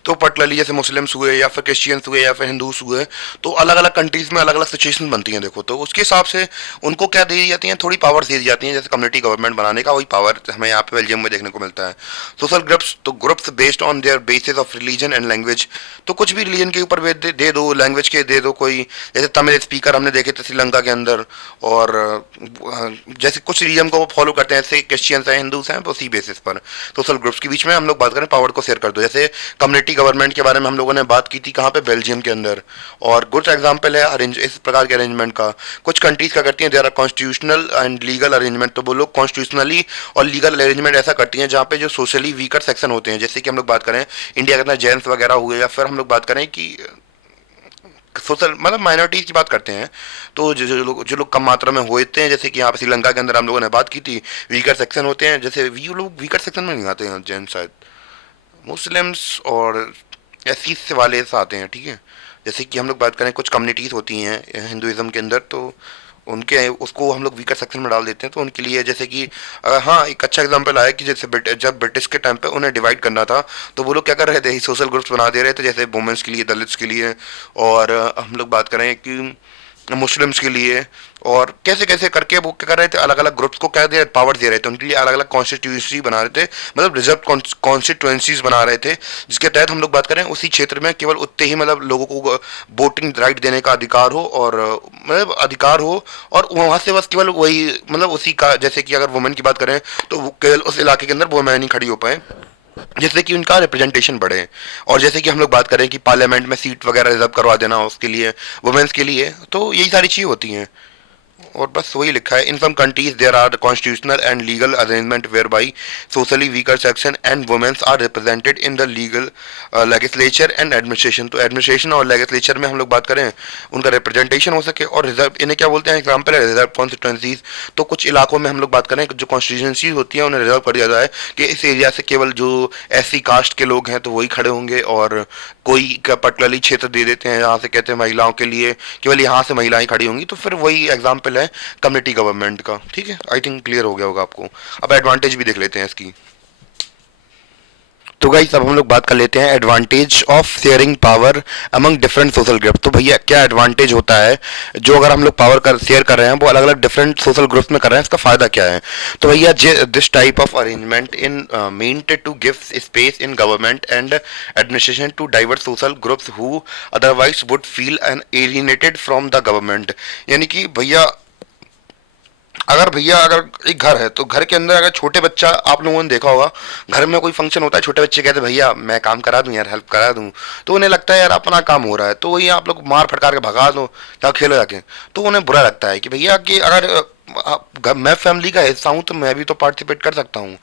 तो पर्टिकुलरली जैसे मुस्लिम्स हुए या फिर क्रिश्चियंस हुए या फिर हिंदूस हुए, तो अलग अलग कंट्रीज में अलग अलग सिचुएशन बनती हैं। देखो तो उसके हिसाब से उनको क्या दे दी जाती हैं, थोड़ी पावर्स दे दी जाती हैं। जैसे कम्युनिटी गवर्नमेंट बनाने का वही पावर हमें यहाँ पे बेल्जियम में देखने को मिलता है। सोशल ग्रुप्स, तो groups based on their basis of religion and language. तो कुछ भी रिलीजन के ऊपर दे दो, लैंग्वेज के दे दो। कोई जैसे तमिल स्पीकर हमने देखे थे श्रीलंका के अंदर, और जैसे कुछ रिलीजन को फॉलो करते हैं, जैसे क्रिश्चियंस हैं, हिंदूस हैं, उसी बेसिस पर सोशल ग्रुप्स के बीच में हम लोग बात करें पावर को शेयर कर दो। जैसे कम्युनिटी गवर्नमेंट के बारे में हम लोगों ने बात की थी कहाँ पे, बेल्जियम के अंदर। और गुड एग्जांपल है अरेंज इस प्रकार के अरेंजमेंट का। कुछ कंट्रीज क्या करती हैं, there are constitutional and legal arrangement. तो वो लोग कॉन्स्टिट्यूशनली और लीगल अरेंजमेंट ऐसा करती हैं जहाँ पे जो सोशली वीकर सेक्शन होते हैं, जैसे कि हम लोग बात करें इंडिया के अंदर जैन्स वगैरह हुए, या फिर हम लोग बात करें कि सोशल मतलब माइनॉरिटीज की बात करते हैं, तो जो लोग कम मात्रा में होते हैं, जैसे कि यहाँ पे श्रीलंका के अंदर हम लोगों ने बात की थी, वीकर सेक्शन होते हैं। जैसे वी लोग वीकर सेक्शन में नहीं आते हैं जैन, शायद मुस्लिम्स और एस से वाले से आते हैं, ठीक है। जैसे कि हम लोग बात करें कुछ कम्युनिटीज़ होती हैं हिंदुज़म के अंदर, तो उनके उसको हम लोग वीकर सेक्शन में डाल देते हैं। तो उनके लिए जैसे कि हाँ, एक अच्छा एग्जांपल आया कि जैसे जब ब्रिटिश के टाइम पे उन्हें डिवाइड करना था, तो वो लोग क्या कर रहे थे, सोशल ग्रुप्स बना दे रहे थे, जैसे वुमेंस के लिए, दलित्स के लिए, और हम लोग बात करें कि मुस्लिम्स के लिए। और कैसे कैसे करके वो क्या कर रहे थे, अलग अलग ग्रुप्स को क्या दे पावर दे रहे थे, उनके लिए अलग अलग कॉन्स्टिट्यूंसी बना रहे थे, मतलब रिजर्व कॉन्स्टिट्यूंसीज बना रहे थे, जिसके तहत हम लोग बात करें उसी क्षेत्र में केवल उतने ही मतलब लोगों को वोटिंग राइट देने का अधिकार हो, और मतलब अधिकार हो, और वहाँ से बस केवल वही मतलब उसी का, जैसे कि अगर वुमेन की बात करें तो केवल उस इलाके के अंदर वुमेन ही खड़ी हो पाए, जिससे कि उनका रिप्रेजेंटेशन बढ़े। और जैसे कि हम लोग बात करें कि पार्लियामेंट में सीट वगैरह रिजर्व करवा देना उसके लिए, वुमेन्स के लिए, तो यही सारी चीज़ें होती हैं। और बस वही लिखा है, in some countries there are constitutional and legal arrangement whereby socially weaker section and womens are represented in the legal legislature and administration. तो एडमिनिस्ट्रेशन और लेजिस्लेचर में हम लोग बात करें उनका रिप्रेजेंटेशन हो सके। और रिजर्व, इन्हें क्या बोलते हैं, एग्जाम्पल है रिजर्व कॉन्स्टिट्यूंसीज। तो कुछ इलाकों में हम लोग बात करें जो कॉन्स्टिट्यूंसीज होती हैं उन्हें रिजर्व कर दिया जाए कि इस एरिया से केवल जो एससी कास्ट के लोग हैं तो वही खड़े होंगे, और कोई पर्टिकुलरली क्षेत्र दे देते हैं यहाँ से कहते हैं महिलाओं के लिए केवल यहाँ से महिलाएं खड़ी होंगी। तो फिर वही एग्जाम्पल है कम्युनिटी गवर्नमेंट का, ठीक है। आई थिंक क्लियर हो गया होगा आपको। अब एडवांटेज भी देख लेते हैं इसकी। तो गाइस अब हम लोग बात कर लेते हैं advantage of sharing power among different social group. तो भैया क्या एडवांटेज होता है जो अगर हम लोग पावर कर शेयर कर रहे हैं वो अलग अलग डिफरेंट सोशल ग्रुप्स में कर रहे हैं, इसका फायदा क्या है। तो भैया this type of arrangement in meant to give space in government and administration to diverse social groups who otherwise would feel an alienated from the government. यानी कि अगर एक घर है तो घर के अंदर अगर छोटे बच्चा, आप लोगों ने देखा होगा घर में कोई फंक्शन होता है, छोटे बच्चे कहते हैं भैया मैं काम करा दूं यार, हेल्प करा दूं, तो उन्हें लगता है यार अपना काम हो रहा है, तो वही आप लोग मार फटकार के भगा दो, जाओ खेलो जाके। तो उन्हें बुरा लगता है कि भैया कि अगर मैं फैमिली का हिस्सा हूं तो मैं भी तो पार्टिसिपेट कर सकता हूँ।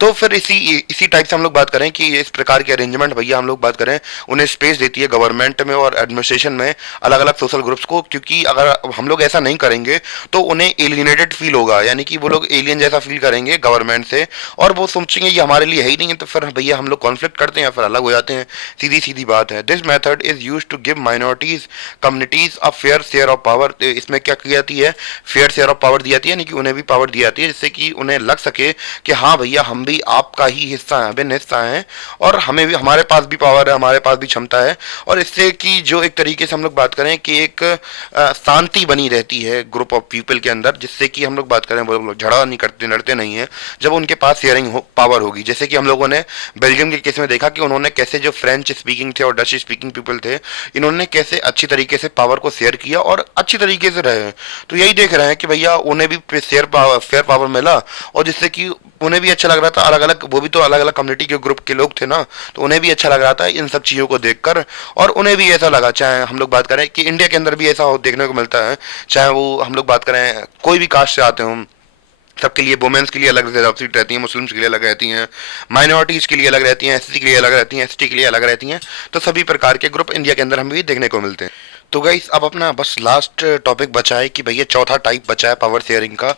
तो फिर इसी इसी टाइप से हम लोग बात करें कि इस प्रकार के अरेंजमेंट भैया हम लोग बात करें उन्हें स्पेस देती है गवर्नमेंट में और एडमिनिस्ट्रेशन में अलग अलग सोशल ग्रुप्स को। क्योंकि अगर हम लोग ऐसा नहीं करेंगे तो उन्हें एलियनेटेड फील होगा, यानी कि वो लोग एलियन जैसा फील करेंगे गवर्नमेंट से, और वो सोचेंगे ये हमारे लिए है ही नहीं है, तो फिर भैया हम लोग कॉन्फ्लिक्ट करते हैं, फिर अलग हो जाते हैं। सीधी सीधी बात है। This method is use to give minorities communities a fair share of power. इसमें क्या की जाती है, फेयर शेयर ऑफ पावर दी जाती है, यानी कि उन्हें भी पावर दी जाती है जिससे कि उन्हें लग सके कि हाँ भैया हम भी आपका ही हिस्सा है, अभिन्न हिस्सा है, और हमें भी, हमारे पास भी पावर है, हमारे पास भी क्षमता है। और इससे कि जो एक तरीके से हम लोग बात करें कि एक शांति बनी रहती है ग्रुप ऑफ पीपल के अंदर, जिससे कि हम लोग बात करें वो लोग झगड़ा नहीं करते, लड़ते नहीं है जब उनके पास शेयरिंग पावर होगी। जैसे कि हम लोगों ने बेल्जियम के केस में देखा कि उन्होंने कैसे जो फ्रेंच स्पीकिंग थे और डच स्पीकिंग पीपल थे, इन्होंने कैसे अच्छी तरीके से पावर को शेयर किया और अच्छी तरीके से रहे। तो यही देख रहे हैं कि भैया उन्हें भी शेयर पावर, फेयर पावर मिला, और जिससे कि उन्हें भी अच्छा लग रहा था, अलग अलग, वो भी तो अलग अलग कम्युनिटी के ग्रुप के लोग थे ना, तो उन्हें भी अच्छा लग रहा था इन सब चीज़ों को देखकर। और उन्हें भी ऐसा लगा, चाहे हम लोग बात करें कि इंडिया के अंदर भी ऐसा देखने को मिलता है, चाहे वो हम लोग बात करें कोई भी कास्ट से आते हों, सबके लिए, वुमेन्स के लिए अलग रिजर्व सीट रहती हैं, मुस्लिम्स के लिए अलग रहती हैं, माइनॉरिटीज़ के लिए अलग रहती हैं, एससी के लिए अलग रहती हैं, एसटी के लिए अलग रहती हैं। तो सभी प्रकार के ग्रुप इंडिया के अंदर हमें भी देखने को मिलते हैं। तो गाइस अब अपना बस लास्ट टॉपिक बचा है कि भैया चौथा टाइप बचा है पावर शेयरिंग का,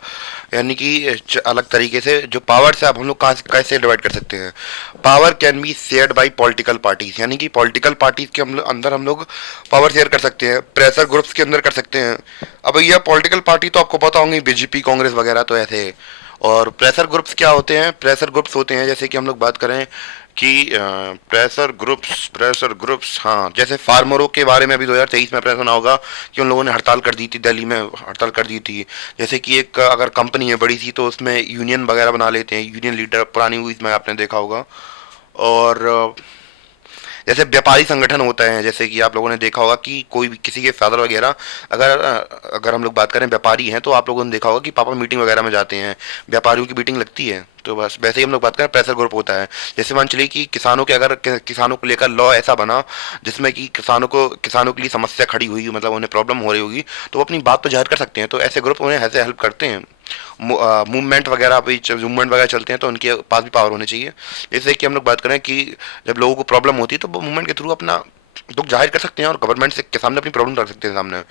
यानी कि अलग तरीके से जो पावर से अब हम लोग कहाँ कैसे डिवाइड कर सकते हैं। Power can be shared by political parties, यानी कि पॉलिटिकल पार्टीज के अंदर हम लोग पावर शेयर कर सकते हैं, प्रेशर ग्रुप्स के अंदर कर सकते हैं। अब भैया पॉलिटिकल पार्टी तो आपको पता होंगी, बीजेपी, कांग्रेस वगैरह तो ऐसे। और प्रेशर ग्रुप्स क्या होते हैं? प्रेशर ग्रुप्स होते हैं जैसे कि हम लोग बात करें कि प्रेशर ग्रुप्स, हाँ, जैसे फार्मरों के बारे में अभी 2023 में आपने सुना होगा कि उन लोगों ने हड़ताल कर दी थी, दिल्ली में हड़ताल कर दी थी। जैसे कि एक अगर कंपनी है बड़ी सी तो उसमें यूनियन वगैरह बना लेते हैं, यूनियन लीडर पुरानी मूवीज में आपने देखा होगा। और जैसे व्यापारी संगठन होता है, जैसे कि आप लोगों ने देखा होगा कि कोई भी किसी के फादर वगैरह, अगर हम लोग बात करें व्यापारी हैं, तो आप लोगों ने देखा होगा कि पापा मीटिंग वगैरह में जाते हैं, व्यापारियों की मीटिंग लगती है। तो बस वैसे ही हम लोग बात करें प्रेशर ग्रुप होता है। जैसे मान चलिए कि किसानों के, अगर किसानों को लेकर लॉ ऐसा बना जिसमें कि किसानों के लिए समस्या खड़ी हुई, मतलब उन्हें प्रॉब्लम हो रही होगी, तो वो अपनी बात तो जाहिर कर सकते हैं। तो ऐसे ग्रुप उन्हें ऐसे हेल्प करते हैं। मूवमेंट वगैरह भी, मूवमेंट वगैरह चलते हैं तो उनके पास भी पावर होनी चाहिए। जैसे कि हम लोग बात करें कि जब लोगों को प्रॉब्लम होती है तो वो मूवमेंट के थ्रू अपना दुख जाहिर कर सकते हैं और गवर्नमेंट से के सामने अपनी प्रॉब्लम रख सकते हैं सामने।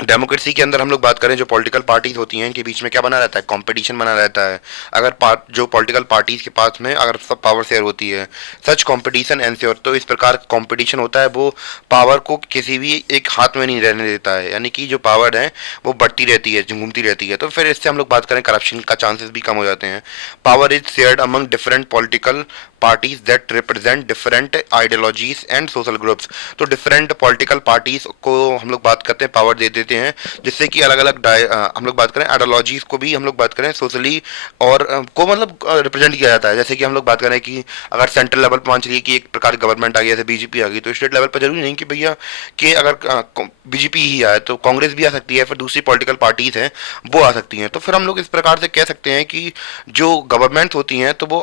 डेमोक्रेसी के अंदर हम लोग बात करें, जो पॉलिटिकल पार्टीज होती हैं इनके बीच में क्या बना रहता है? कंपटीशन बना रहता है। अगर जो पॉलिटिकल पार्टीज के पास में अगर सब पावर शेयर होती है, सच कंपटीशन एंश्योर, तो इस प्रकार कंपटीशन होता है वो पावर को किसी भी एक हाथ में नहीं रहने देता है, यानी कि जो पावर है वो बढ़ती रहती है, घूमती रहती है। तो फिर इससे हम लोग बात करें करप्शन का चांसेस भी कम हो जाते हैं। Power is shared among different political parties that represent different ideologies and social groups. तो डिफरेंट पॉलिटिकल पार्टीज को हम लोग बात करते हैं पावर दे देते हैं, जिससे कि अलग अलग हम लोग बात करें आइडियोलॉजीज को भी हम लोग बात करें सोशली और को मतलब रिप्रेजेंट किया जाता है। जैसे कि हम लोग बात करें कि अगर सेंट्रल लेवल पर मान चलिए कि एक प्रकार की गवर्नमेंट आ गई, जैसे बीजेपी आ गई, तो स्टेट लेवल पर जरूरी नहीं कि भैया कि अगर बीजेपी ही आए तो कांग्रेस भी आ सकती है, फिर दूसरी पॉलिटिकल पार्टीज हैं वो आ सकती हैं। तो फिर हम लोग इस प्रकार से कह सकते हैं कि जो गवर्नमेंट होती हैं तो वो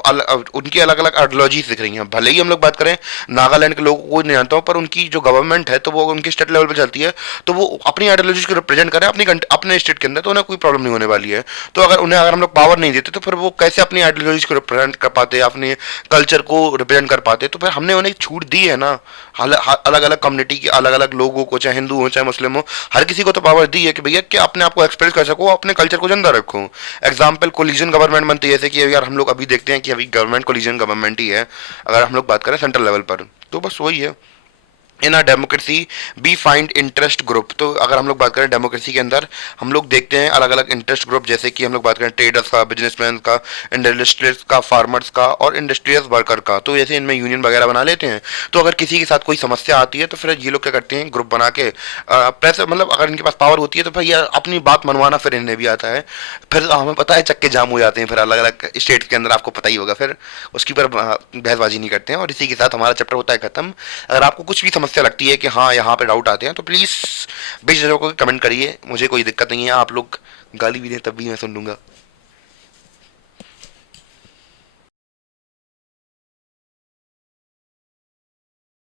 उनकी अलग अलग आइडियोलॉजीज दिख रही हैं। भले ही हम लोग बात करें नागालैंड के लोगों को नहीं जानता हूँ, पर उनकी जो गवर्नमेंट है तो वो उनकी स्टेट लेवल पर चलती है, तो वो अपनी आइडियोलॉजीज को रिप्रेजेंट करें अपने स्टेट के अंदर, तो उन्हें कोई प्रॉब्लम नहीं होने वाली है। तो अगर हम लोग पावर नहीं देते तो फिर वो कैसे अपनी आइडियोलॉजीज को रिप्रेजेंट कर पाते, अपने कल्चर को रिप्रेजेंट कर पाते? तो फिर हमने उन्हें छूट दी है ना, अलग अलग कम्युनिटी के अलग अलग लोगों को, चाहे हिंदू हो चाहे मुस्लिम हो, हर किसी को तो पावर दी है कि भैया कि अपने आप को एक्सप्रेस कर सको, अपने कल्चर को जिंदा रखो। एग्जाम्पल कोलिजन गवर्नमेंट बनती है, जैसे कि यार हम लोग अभी देखते हैं कि अभी गवर्नमेंट कोलिजन गवर्नमेंट ही है, अगर हम लोग बात करें सेंट्रल लेवल पर। तो बस वही है। In a democracy we find interest group. तो अगर हम लोग बात करें डेमोक्रेसी के अंदर, हम लोग देखते हैं अलग अलग इंटरेस्ट ग्रुप, जैसे कि हम लोग बात करें ट्रेडर्स का, बिजनेसमैन का, इंडस्ट्रियल्स का, फार्मर्स का और इंडस्ट्रियल वर्कर का। तो जैसे इनमें यूनियन वगैरह बना लेते हैं। तो अगर किसी के साथ कोई समस्या आती है तो फिर ये लोग क्या करते हैं, ग्रुप बना के प्रेस, मतलब अगर इनके पास पावर होती है तो फिर ये अपनी बात मनवाना फिर इन्हें भी आता है। फिर हमें पता है चक्के जाम हो जाते हैं फिर अलग अलग स्टेट के अंदर, आपको पता ही होगा। फिर उसकी पर बहसबाजी नहीं करते हैं और इसी के साथ हमारा चैप्टर होता है खत्म। अगर आपको कुछ भी समस्या लगती है कि हाँ यहाँ पे डाउट आते हैं तो प्लीज़ बेझिझक होकर कमेंट करिए, मुझे कोई दिक्कत नहीं है। आप लोग गाली भी दें तब भी मैं सुन लूँगा।